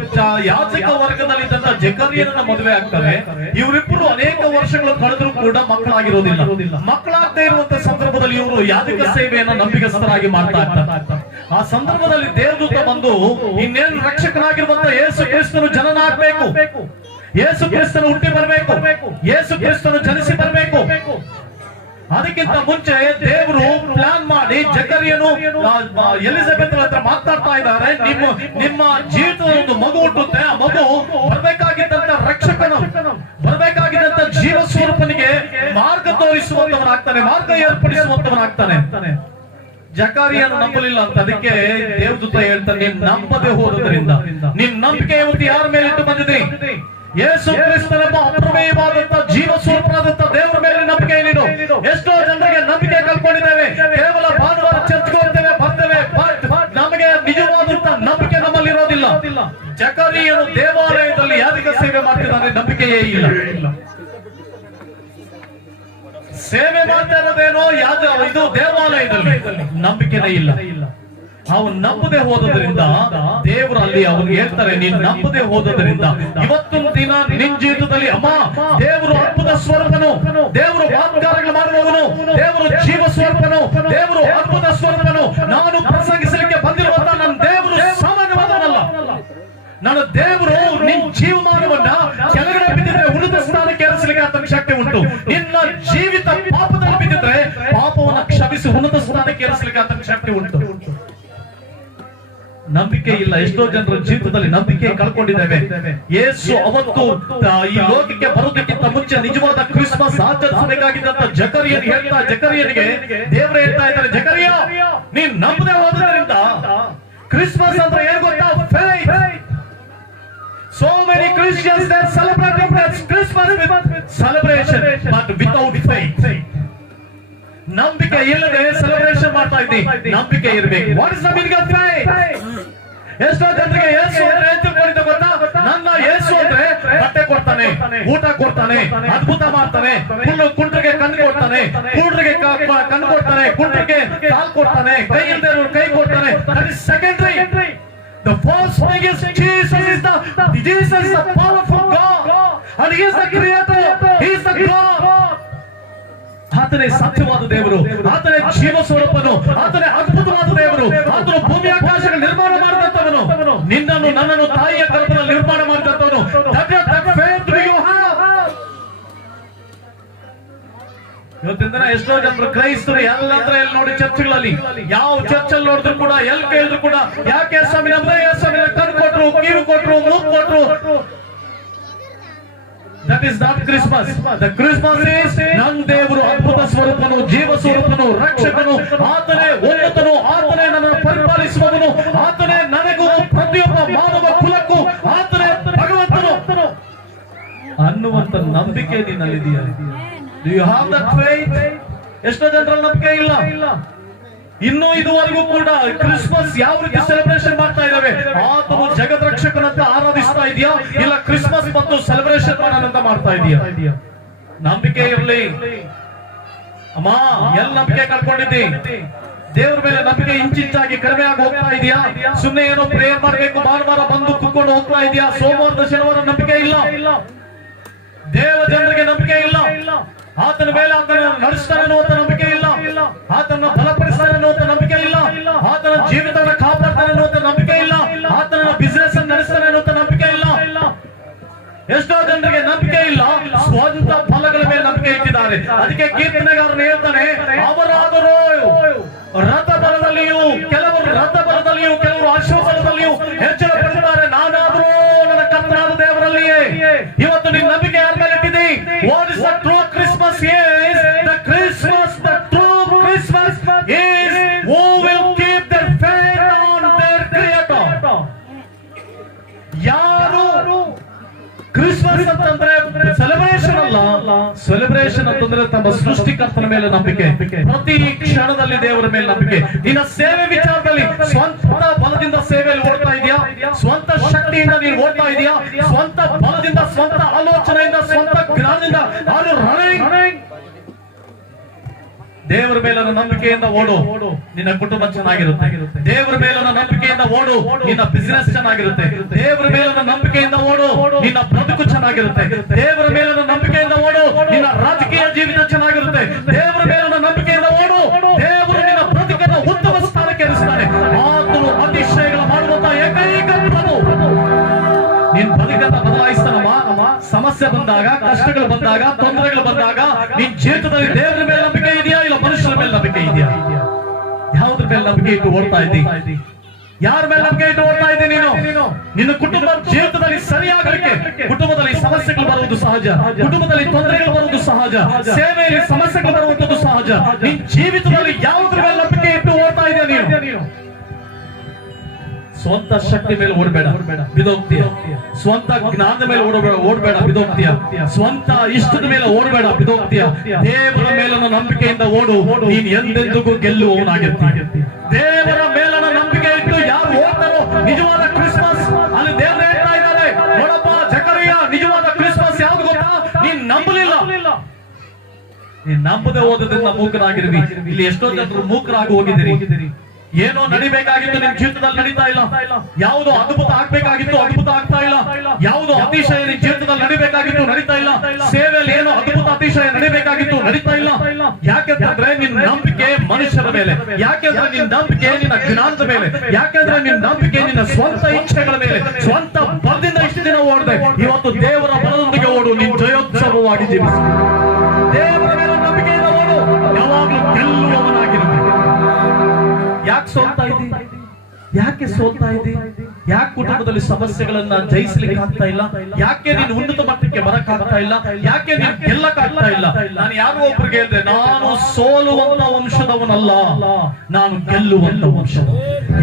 ಯಾಜಕ ವರ್ಗದಲ್ಲಿದ್ದಂತ ಜಕರಿಯನ ಮದುವೆ ಆಗ್ತಾರೆ. ಇವರಿಬ್ಬರು ಅನೇಕ ವರ್ಷಗಳು ಕಳೆದ್ರು ಕೂಡ ಮಕ್ಕಳಾಗಿರೋದಿಲ್ಲ. ಮಕ್ಕಳಾಗದೇ ಇರುವಂತ ಸಂದರ್ಭದಲ್ಲಿ ಇವರು ಯಾಜಕ ಸೇವೆಯನ್ನ ನಂಬಿಕಸ್ಥರಾಗಿ ಮಾಡ್ತಾ ಇರ್ತಾರೆ. ಆ ಸಂದರ್ಭದಲ್ಲಿ ದೇವದೂತ ಬಂದು, ಇನ್ನೇನು ರಕ್ಷಕನಾಗಿರುವಂತ ಯೇಸು ಕ್ರಿಸ್ತನು ಜನನ ಆಗ್ಬೇಕು, ಯೇಸು ಕ್ರಿಸ್ತನು ಹುಟ್ಟಿ ಬರಬೇಕು, ಯೇಸು ಕ್ರಿಸ್ತನು ಜನಿಸಿ ಬರಬೇಕು. ಅದಕ್ಕಿಂತ ಮುಂಚೆ ದೇವರು ಪ್ಲಾನ್ ಮಾಡಿ ಜಕರಿಯನು ಎಲಿಜಬೆತ್ ಹತ್ರ ಮಾತಾಡ್ತಾ ಇದ್ದಾರೆ, ನಿಮ್ಮ ಜೀವಿತದ ಒಂದು ಮಗು ಹುಟ್ಟುತ್ತೆ, ಆ ಮಗು ಬರಬೇಕಾಗಿದ್ದಂತ ರಕ್ಷಕನು, ಬರಬೇಕಾಗಿದ್ದಂತ ಜೀವ ಸ್ವರೂಪನಿಗೆ ಮಾರ್ಗ ತೋರಿಸುವಂತವನಾಗ್ತಾನೆ, ಮಾರ್ಗ ಏರ್ಪಡಿಸುವಂತವನಾಗ್ತಾನೆ. ಜಕರಿಯನು ನಂಬಲಿಲ್ಲ ಅಂತ. ಅದಕ್ಕೆ ದೇವದೂತ ಹೇಳ್ತಾನೆ, ನೀನ್ ನಂಬದೆ ಹೋದ್ರಿಂದ, ನಿನ್ ನಂಬಿಕೆ ಇವತ್ತು ಯಾರ ಮೇಲೆ ಇಟ್ಟು ಬಂದಿದೆ? ಯೇಸು ಕ್ರಿಸ್ತನೆಂಬ ಅಪ್ರಮೇಯವಾದಂತ ಜೀವ ಸ್ವರೂಪನಾದಂತ ದೇವರ ಮೇಲೆ ನಂಬಿಕೆ ಏನಿದು? ಎಷ್ಟೋ ಜನರಿಗೆ ನಂಬಿಕೆ ಕಳ್ಕೊಂಡಿದ್ದೇವೆ. ಕೇವಲ ಭಾನುವಾರ ಚರ್ಚ್ಗೆ ಹೋಗ್ತೇವೆ, ಬರ್ತೇವೆ, ನಮಗೆ ನಿಜವಾದಂತ ನಂಬಿಕೆ ನಮ್ಮಲ್ಲಿ ಇರೋದಿಲ್ಲ. ಜಕರಿಯನು ದೇವಾಲಯದಲ್ಲಿ ಯಾರಿಗ ಸೇವೆ ಮಾಡ್ತಿದ್ದಾನೆ? ನಂಬಿಕೆಯೇ ಇಲ್ಲ. ಸೇವೆ ಮಾಡ್ತಾ ಇರೋದೇನೋ ಇದು ದೇವಾಲಯದಲ್ಲಿ, ನಂಬಿಕೆನೇ ಇಲ್ಲ. ಅವನು ನಂಬದೆ ಹೋದದ್ರಿಂದ ದೇವರು ಅಲ್ಲಿ ಅವನು ಹೇಳ್ತಾರೆ, ನೀನು ನಂಬದೆ ಹೋದದ್ರಿಂದ ಇವತ್ತೊಂದು ದಿನ ನಿನ್ ಜೀವಿತದಲ್ಲಿ ಅಮ್ಮ ದೇವರು ಅದ್ಭುತ ಸ್ವರೂಪನು, ದೇವರು ವಾಗ್ದಾನಗಳು ಮಾಡುವವನು, ದೇವರು ಜೀವ ಸ್ವರೂಪನು, ದೇವರು ಅದ್ಭುತ ಸ್ವರೂಪನು. ನಾನು ಪ್ರಸಂಗಿಸಲಿಕ್ಕೆ ಬಂದಿರುವಂತ ನನ್ನ ದೇವರು ಸಾಮಾನ್ಯವಾದವನಲ್ಲ. ನನ್ನ ದೇವರು ನಿನ್ ಜೀವಮಾನವನ್ನ ಕೆಳಗಡೆ ಬಿದ್ದಿದ್ರೆ ಉನ್ನತ ಸ್ಥಾನಕ್ಕೆ ಏರಿಸಲಿಕ್ಕೆ ಆತನ ಶಕ್ತಿ ಉಂಟು. ನಿನ್ನ ಜೀವಿತ ಪಾಪದಲ್ಲಿ ಬಿದ್ದಿದ್ರೆ ಪಾಪವನ್ನು ಕ್ಷಮಿಸಿ ಉನ್ನತ ಸ್ಥಾನಕ್ಕೆ ಏರಿಸಲಿಕ್ಕೆ ಆತನ ಶಕ್ತಿ ಉಂಟು. ನಂಬಿಕೆ ಇಲ್ಲ. ಎಷ್ಟೋ ಜನರ ಜೀವಿತದಲ್ಲಿ ನಂಬಿಕೆ ಕಳ್ಕೊಂಡಿದ್ದೇವೆ. ಯೇಸು ಅವತ್ತು ಈ ಲೋಕಕ್ಕೆ ಬರೋದಕ್ಕಿಂತ ಮುಂಚೆ ನಿಜವಾದ ಕ್ರಿಸ್ಮಸ್ ಆಚರಿಸಬೇಕಾಗಿದ್ದಂತ ಜಕರಿಯನಿಗೆ ದೇವರು ಹೇಳ್ತಾ ಇದ್ದಾರೆ, ಜಕರಿಯ ನೀನ್ ನಂಬದೆ ಹೋದ್ರಿಂದ ಕ್ರಿಸ್ಮಸ್ ಅಂದ್ರೆ ಏನ್ ಗೊತ್ತಾ? Faith. So many Christians they are celebrating that Christmas with celebration but without faith. ನಂಬಿಕೆ ಇಲ್ಲದೆ ಸೆಲೆಬ್ರೇಷನ್ ಮಾಡ್ತಾ ಇದ್ದೀವಿ. ನಂಬಿಕೆ ಇರಬೇಕು. What is the meaning of faith? ಎಷ್ಟೋ ಜನರಿಗೆ ಯೇಸು ಅಂದ್ರೆ ಏನು ತಿಳ್ಕೊಂಡಿದ್ದೆ ಗೊತ್ತಾ? ನನ್ನ ಯೇಸು ಅಂದ್ರೆ ಬಟ್ಟೆ ಕೊಡ್ತಾನೆ, ಊಟ ಕೊಡ್ತಾನೆ, ಅದ್ಭುತ ಮಾಡ್ತಾನೆ, ಕುಂಟ್ರಿಗೆ ಕಣ್ಣು ಕೊಡ್ತಾನೆ, ಕುಂಟ್ರಿಗೆ ಕಣ್ಣು ಕೊಡ್ತಾನೆ, ಕುಂಟ್ರಿಗೆ ಕಾಲು ಕೊಡ್ತಾನೆ, ಕೈ ಇಲ್ಲದೆ ಕೈ ಕೊಡ್ತಾನೆ. That is secondary. The first thing is Jesus is the powerful God and he is the creator, he is the God. ಆತನೇ ಸತ್ಯವಾದ ದೇವರು, ಆತನೇ ಜೀವ ಸ್ವರೂಪನು, ಆತನೇ ಅದ್ಭುತವಾದ ದೇವರು, ಆತನು ಭೂಮಿ ಆಕಾಶಗಳ ನಿರ್ಮಾಣ ಮಾಡಿದಂತವನು, ನಿನ್ನನ್ನು ನನ್ನನ್ನು ತಾಯಿಯ ಗರ್ಭದಲ್ಲಿ ನಿರ್ಮಾಣ ಮಾಡಿದಂತವನು. ಇವತ್ತಿನ ದಿನ ಎಷ್ಟೋ ಜನರು ಕ್ರೈಸ್ತರು ಎಲ್ಲಂದ್ರೆ ಎಲ್ಲಿ ನೋಡಿ ಚರ್ಚ್ಗಳಲ್ಲಿ, ಯಾವ ಚರ್ಚಲ್ಲಿ ನೋಡಿದ್ರು ಕೂಡ, ಎಲ್ಲಿ ಕೇಳಿದ್ರು ಕೂಡ, ಯಾಕೆ ಸ್ವಾಮಿ ನಮ್ದೇ ಸ್ವಾಮಿ ಕಣ್ಣು ಕೊಟ್ರು, ಕಿವಿ ಕೊಟ್ರು, ಮೂಗು ಕೊಟ್ರು. That is not Christmas. The Christmas is ನನ್ನ ದೇವರು ಅದ್ಭುತ ಸ್ವರೂಪನು, ಜೀವ ಸ್ವರೂಪನು, ರಕ್ಷಕನು, ಆತನೇ ಉನ್ನತನು, ಆತನೇ ನನ್ನನ್ನು ಪರಿಪಾಲಿಸುವವನು, ಆತನೇ ನನಗೂ ಪ್ರತಿಯೊಬ್ಬ ಮಾನವ ಕುಲಕ್ಕೂ ಆತನೇ ಭಗವಂತನು ಅನ್ನುವಂತ ನಂಬಿಕೆ ನಿನ್ನಲ್ಲಿದೆಯಾ? Do you have that faith? ಎಷ್ಟೋ ಜನರ ನಂಬಿಕೆ ಇಲ್ಲ. ಇನ್ನು ಇದುವರೆಗೂ ಕೂಡ ಕ್ರಿಸ್ಮಸ್ ಯಾವ ರೀತಿ ಸೆಲೆಬ್ರೇಷನ್ ಮಾಡ್ತಾ ಇದ್ದಾವೆ? ಆತನು ಜಗತ್ ರಕ್ಷಕನಂತ ಆರಾಧಿಸ್ತಾ ಇದೆಯಾ, ಇಲ್ಲ ಕ್ರಿಸ್ಮಸ್ ಬಂದು ಸೆಲೆಬ್ರೇಷನ್ ಮಾಡೋಣಂತ ಮಾಡ್ತಾ ಇದೆಯಾ? ನಂಬಿಕೆ ಇರಲಿ ಅಮ್ಮ. ಎಲ್ಲಿ ನಂಬಿಕೆ ಕಳ್ಕೊಂಡಿದ್ದಿ? ದೇವ್ರ ಮೇಲೆ ನಂಬಿಕೆ ಇಂಚಿಂಚಾಗಿ ಕಡಿಮೆ ಆಗಿ ಹೋಗ್ತಾ ಇದೆಯಾ? ಸುಮ್ಮನೆ ಏನೋ ಪ್ರೇಯರ್ ಮಾಡ್ಬೇಕು, ಭಾನುವಾರ ಬಂದು ಕುತ್ಕೊಂಡು ಹೋಗ್ತಾ ಇದೆಯಾ? ಸೋಮವಾರದ ಶನಿವಾರ ನಂಬಿಕೆ ಇಲ್ಲ. ದೇವ ಜನರಿಗೆ ನಂಬಿಕೆ ಇಲ್ಲ. ಆತನ ಮೇಲೆ ಆತನ ನಡೆಸ್ತಾನೆ ಅನ್ನುವಂತ ನಂಬಿಕೆ ಇಲ್ಲ. ಆತನ ಬಲಪಡಿಸ್ತಾನೆ ಅನ್ನುವಂತ ನಂಬಿಕೆ ಇಲ್ಲ. ಆತನ ಜೀವಿತವನ್ನು ಕಾಪಾಡ್ತಾನೆ ಅನ್ನುವಂತ ನಂಬಿಕೆ ಇಲ್ಲ. ಆತನ ಬಿಸಿನೆಸ್ ಅನ್ನು ನಡೆಸ್ತಾನೆ ಅನ್ನುವಂತ ನಂಬಿಕೆ ಇಲ್ಲ. ಎಷ್ಟೋ ಜನರಿಗೆ ನಂಬಿಕೆ ಇಲ್ಲ, ಸ್ವಂತ ಫಲಗಳ ಮೇಲೆ ನಂಬಿಕೆ ಇಟ್ಟಿದ್ದಾರೆ. ಅದಕ್ಕೆ ಕೀರ್ತನೆಗಾರನು ಹೇಳ್ತಾನೆ, ಅವರಾದರೂ ರಥ ಬಲದಲ್ಲಿಯೂ ಕೆಲವರು ಕೆಲವರು ಅಶ್ವಬಲದಲ್ಲಿಯೂ ಹೆಚ್ಚಳ ಪಡುತ್ತಾರೆ, ನಾನಾದರೂ ನನ್ನ ಕರ್ತನಾದ ದೇವರಲ್ಲಿಯೇ. ಇವತ್ತು ನಿನ್ನ ನಂಬಿಕೆ ಯಾರ ಮೇಲೆ ಇಟ್ಟಿದೆ? What is the true Christmas? is the Christmas, the true Christmas is who will keep their faith on their Creator. ಯಾರು ಕ್ರಿಸ್ಮಸ್ ಅಂತಂದ್ರೆ ಸೆಲೆಬ್ರೇಷನ್ ಅಲ್ಲ, ಸೆಲೆಬ್ರೇಷನ್ ಅಂತಂದ್ರೆ ತಮ್ಮ ಸೃಷ್ಟಿಕರ್ತನ ಮೇಲೆ ನಂಬಿಕೆ, ಪ್ರತಿ ಕ್ಷಣದಲ್ಲಿ ದೇವರ ಮೇಲೆ ನಂಬಿಕೆ. ನಿನ್ನ ಸೇವೆ ವಿಚಾರದಲ್ಲಿ ಸ್ವಂತ ಬಲದಿಂದ ಸೇವೆಯಲ್ಲಿ ಓಡ್ತಾ ಇದೆಯಾ? ಸ್ವಂತ ಶಕ್ತಿಯಿಂದ ನೀನು ಓಡ್ತಾ ಇದೆಯಾ? ಸ್ವಂತ ಬಲದಿಂದ, ಸ್ವಂತ ಆಲೋಚನೆಯಿಂದ, ಸ್ವಂತ ಜ್ಞಾನದಿಂದ ದೇವರ ಮೇಲಿನ ನಂಬಿಕೆಯಿಂದ ಓಡು, ನಿನ್ನ ಕುಟುಂಬ ಚೆನ್ನಾಗಿರುತ್ತೆ. ದೇವರ ಮೇಲಿನ ನಂಬಿಕೆಯಿಂದ ಓಡು, ನಿನ್ನ ಬಿಸಿನೆಸ್ ಚೆನ್ನಾಗಿರುತ್ತೆ. ದೇವರ ಮೇಲಿನ ನಂಬಿಕೆಯಿಂದ ಓಡು, ನಿನ್ನ ಬದುಕು ಚೆನ್ನಾಗಿರುತ್ತೆ. ದೇವರ ಮೇಲಿನ ನಂಬಿಕೆಯಿಂದ ಓಡು, ನಿನ್ನ ರಾಜಕೀಯ ಜೀವಿತ ಚೆನ್ನಾಗಿರುತ್ತೆ. ದೇವರ ಮೇಲಿನ ನಂಬಿಕೆಯಿಂದ ಓಡು, ದೇವರು ನಿನ್ನ ಬದುಕನ್ನು ಉತ್ತಮ ಸ್ಥಾನಕ್ಕೆ ಇರಿಸ್ತಾನೆ. ಆತನು ಅತಿಶಯಗಳ ಮಾಡುವಂತ ಏಕೈಕ ಪ್ರಭು. ನಿನ್ ಬದುಕನ್ನ ಬದಲಾಯಿಸ್ತಾನಮ್ಮ. ಸಮಸ್ಯೆ ಬಂದಾಗ, ಕಷ್ಟಗಳು ಬಂದಾಗ, ತೊಂದರೆಗಳು ಬಂದಾಗ ನಿನ್ ಜೀವಿತದಲ್ಲಿ ದೇವರ ಮೇಲೆ ನಂಬಿಕೆ ಇದೆಯಾ, ಇಲ್ಲ ಮನುಷ್ಯರ ಮೇಲೆ ನಂಬಿಕೆ ಇದೆಯಾ? ಯಾವುದ್ರ ಮೇಲೆ ನಂಬಿಕೆ ಇಟ್ಟು ಓಡ್ತಾ ಇದ್ದಿ? ಯಾರ ಮೇಲೆ ನಂಬಿಕೆ ಇಟ್ಟು ಓಡ್ತಾ ಇದ್ದಿ ನೀನು? ನಿನ್ನ ಕುಟುಂಬ ಜೀವಿತದಲ್ಲಿ ಸರಿಯಾಗಲಿಕ್ಕೆ, ಕುಟುಂಬದಲ್ಲಿ ಸಮಸ್ಯೆಗಳು ಬರುವುದು ಸಹಜ, ಕುಟುಂಬದಲ್ಲಿ ತೊಂದರೆಗಳು ಬರುವುದು ಸಹಜ, ಸೇವೆಯಲ್ಲಿ ಸಮಸ್ಯೆಗಳು ಬರುವಂತದ್ದು ಸಹಜ. ನಿನ್ ಜೀವಿತದಲ್ಲಿ ಯಾವುದ್ರ ಮೇಲೆ ನಂಬಿಕೆ ಇಟ್ಟು ಓಡ್ತಾ ಇದೆಯಾ ನೀನು? ಸ್ವಂತ ಶಕ್ತಿ ಮೇಲೆ ಓಡಬೇಡ, ಬಿದೋಗ್ತೀಯ. ಸ್ವಂತ ಜ್ಞಾನದ ಮೇಲೆ ಓಡಬೇಡ, ಬಿದೋಗ್ತೀಯ. ಸ್ವಂತ ಇಷ್ಟದ ಮೇಲೆ ಓಡಬೇಡ, ಬಿದೋಗ್ತೀಯ. ದೇವರ ಮೇಲನ ನಂಬಿಕೆಯಿಂದ ಓಡು, ನೀನ್ ಎಂದೆಂದಿಗೂ ಗೆಲ್ಲುವವನಾಗಿರ್ತೀಯ. ದೇವರ ಮೇಲನ ನಂಬಿಕೆ ಇಟ್ಟು ಯಾರು ಓಡ್ತಾರೋ ನಿಜವಾದ ಕ್ರಿಸ್ಮಸ್. ಅಲ್ಲಿ ದೇವರು ಹೇಳ್ತಾ ಇದ್ದಾರೆ, ನೋಡಪ್ಪ ಜಕರಿಯ, ನಿಜವಾದ ಕ್ರಿಸ್ಮಸ್ ಯಾವ್ದು ಗೊತ್ತಾ? ನೀನ್ ನಂಬಲಿಲ್ಲ, ನೀನ್ ನಂಬದೆ ಹೋದ್ರಿಂದ ಮೂಕರಾಗಿರ್ವಿ. ಇಲ್ಲಿ ಎಷ್ಟೋ ಜನರು ಮೂಕರಾಗಿ ಹೋಗಿದ್ದೀರಿ. ಏನೋ ನಡಿಬೇಕಾಗಿತ್ತು ನಿಮ್ ಜೀವಿತದಲ್ಲಿ ನಡೀತಾ ಇಲ್ಲ. ಯಾವುದೋ ಅದ್ಭುತ ಆಗ್ಬೇಕಾಗಿತ್ತು, ಅದ್ಭುತ ಆಗ್ತಾ ಇಲ್ಲ. ಯಾವುದೋ ಅತಿಶಯ ನಿಮ್ ಜೀವಿತದಲ್ಲಿ ನಡಿಬೇಕಾಗಿತ್ತು, ನಡೀತಾ ಇಲ್ಲ. ಸೇವೆಯಲ್ಲಿ ಏನೋ ಅದ್ಭುತ ಅತಿಶಯ ನಡಿಬೇಕಾಗಿತ್ತು, ನಡೀತಾ ಇಲ್ಲ. ಯಾಕೆಂದ್ರೆ ನಿನ್ನ ನಂಬಿಕೆ ಮನುಷ್ಯರ ಮೇಲೆ, ಯಾಕೆಂದ್ರೆ ನಿನ್ನ ನಂಬಿಕೆ ನಿನ್ನ ಜ್ಞಾನದ ಮೇಲೆ, ಯಾಕೆಂದ್ರೆ ನಿನ್ನ ನಂಬಿಕೆ ನಿನ್ನ ಸ್ವಂತ ಇಚ್ಛೆಗಳ ಮೇಲೆ, ಸ್ವಂತ ಬಲದಿಂದ ಇಷ್ಟು ದಿನ ಓಡದೆ. ಇವತ್ತು ದೇವರ ಬಲದೊಂದಿಗೆ ಓಡು, ನೀನ್ ಜಯೋತ್ಸವವಾಗಿ ಜೀವಿಸು. ದೇವರ ಮೇಲೆ ನಂಬಿಕೆಯಿಂದ ಓಡು, ಯಾವಾಗಲೂ ಗೆಲ್ಲುವವನಾಗಿರಬೇಕು. ಯಾಕೆ ಸೋಲ್ತಾ ಇದ್ದಿ? ಯಾಕೆ ಸೋಲ್ತಾ ಇದ್ದಿ? ಯಾಕೆ ಕುಟುಂಬದಲ್ಲಿ ಸಮಸ್ಯೆಗಳನ್ನ ಜಯಿಸಲಿಕ್ಕೆ ಆಗ್ತಾ ಇಲ್ಲ? ಯಾಕೆ ನೀನು ಉನ್ನತ ಮಟ್ಟಕ್ಕೆ ಬರಕ್ಕಾಗ್ತಾ ಇಲ್ಲ? ಯಾಕೆ ನೀನು ಗೆಲ್ಲಕ್ಕಾಗ್ತಾ ಇಲ್ಲ? ನಾನು ಯಾರೋ ಒಬ್ರಿಗೆ ಹೇಳಿದೆ, ನಾನು ಸೋಲುವಂತ ವಂಶದವನಲ್ಲ, ನಾನು ಗೆಲ್ಲುವಂತ ವಂಶದ.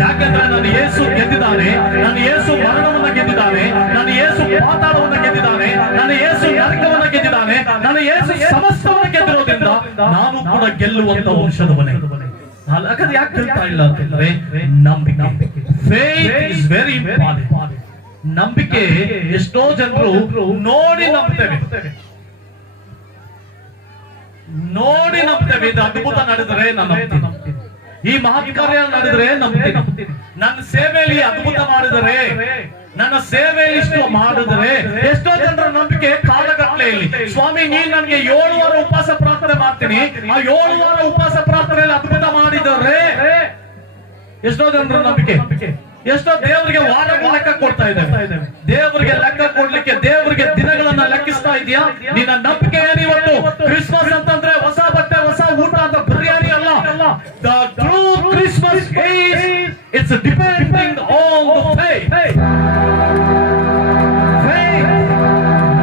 ಯಾಕೆಂದ್ರೆ ನಾನು ಯೇಸು ಗೆದ್ದಿದ್ದಾನೆ, ನಾನು ಯೇಸು ಮರಣವನ್ನ ಗೆದ್ದಿದ್ದಾನೆ, ನಾನು ಯೇಸು ಪಾತಾಳವನ್ನ ಗೆದ್ದಿದ್ದಾನೆ, ನಾನು ಯೇಸು ನರಕವನ್ನ ಗೆದ್ದಿದ್ದಾನೆ, ನಾನು ಯೇಸು ಸಮಸ್ತವನ್ನ ಗೆದ್ದಿರೋದ್ರಿಂದ ನಾನು ಕೂಡ ಗೆಲ್ಲುವಂತ ವಂಶದವನೇ. ಯಾಕೆ ಗೆಲ್ತಾ ಇಲ್ಲ ಅಂತಂದ್ರೆ ನಂಬಿಕೆ. Faith is very important. ನಂಬಿಕೆ ಎಷ್ಟೋ ಜನರು ನೋಡಿ ನಂಬ್ತೇವೆ, ನೋಡಿ ನಂಬ್ತೇವೆ. ಇದು ಅದ್ಭುತ ನಡೆದರೆ ನಾನು ನಂಬ್ತೀನಿ, ಈ ಮಹತ್ ಕಾರ್ಯ ನಡೆದರೆ ನಂಬ್ತೀನಿ, ನನ್ನ ಸೇವೆಯಲ್ಲಿ ಅದ್ಭುತ ಮಾಡಿದರೆ, ನನ್ನ ಸೇವೆ ಇಷ್ಟು ಮಾಡಿದರೆ. ಎಷ್ಟೋ ಜನರ ನಂಬಿಕೆ ಕಾಲಗಟ್ಟಲೆಯಲ್ಲಿ, ಸ್ವಾಮಿ ನೀನ್ ನನಗೆ 7 ವಾರ ಉಪವಾಸ ಪ್ರಾರ್ಥನೆ ಮಾಡ್ತೀನಿ, ಆ 7 ವಾರ ಉಪವಾಸ ಪ್ರಾರ್ಥನೆಯಲ್ಲಿ ಅದ್ಭುತ ಮಾಡಿದರೆ. ಎಷ್ಟೋ ಜನರ ನಂಬಿಕೆ. ಎಷ್ಟೋ ದೇವರಿಗೆ ವಾರಗಳ ಲೆಕ್ಕ ಕೊಡ್ತಾ ಇದ್ದೇವೆ. ದೇವರಿಗೆ ಲೆಕ್ಕ ಕೊಡ್ಲಿಕ್ಕೆ, ದೇವರಿಗೆ ದಿನಗಳನ್ನ ಲೆಕ್ಕಿಸ್ತಾ ಇದೆಯಾ? ನಿನ್ನ ನಂಬಿಕೆ ಏನಿವತ್ತು? ಕ್ರಿಸ್ಮಸ್ ಅಂತಂದ್ರೆ ಹೊಸ ಬಟ್ಟೆ, ಹೊಸ ಊಟ ಅಂತ ಬಿರಿಯಾನಿ ಅಲ್ಲ. The true Christmas is, it's depending on the faith.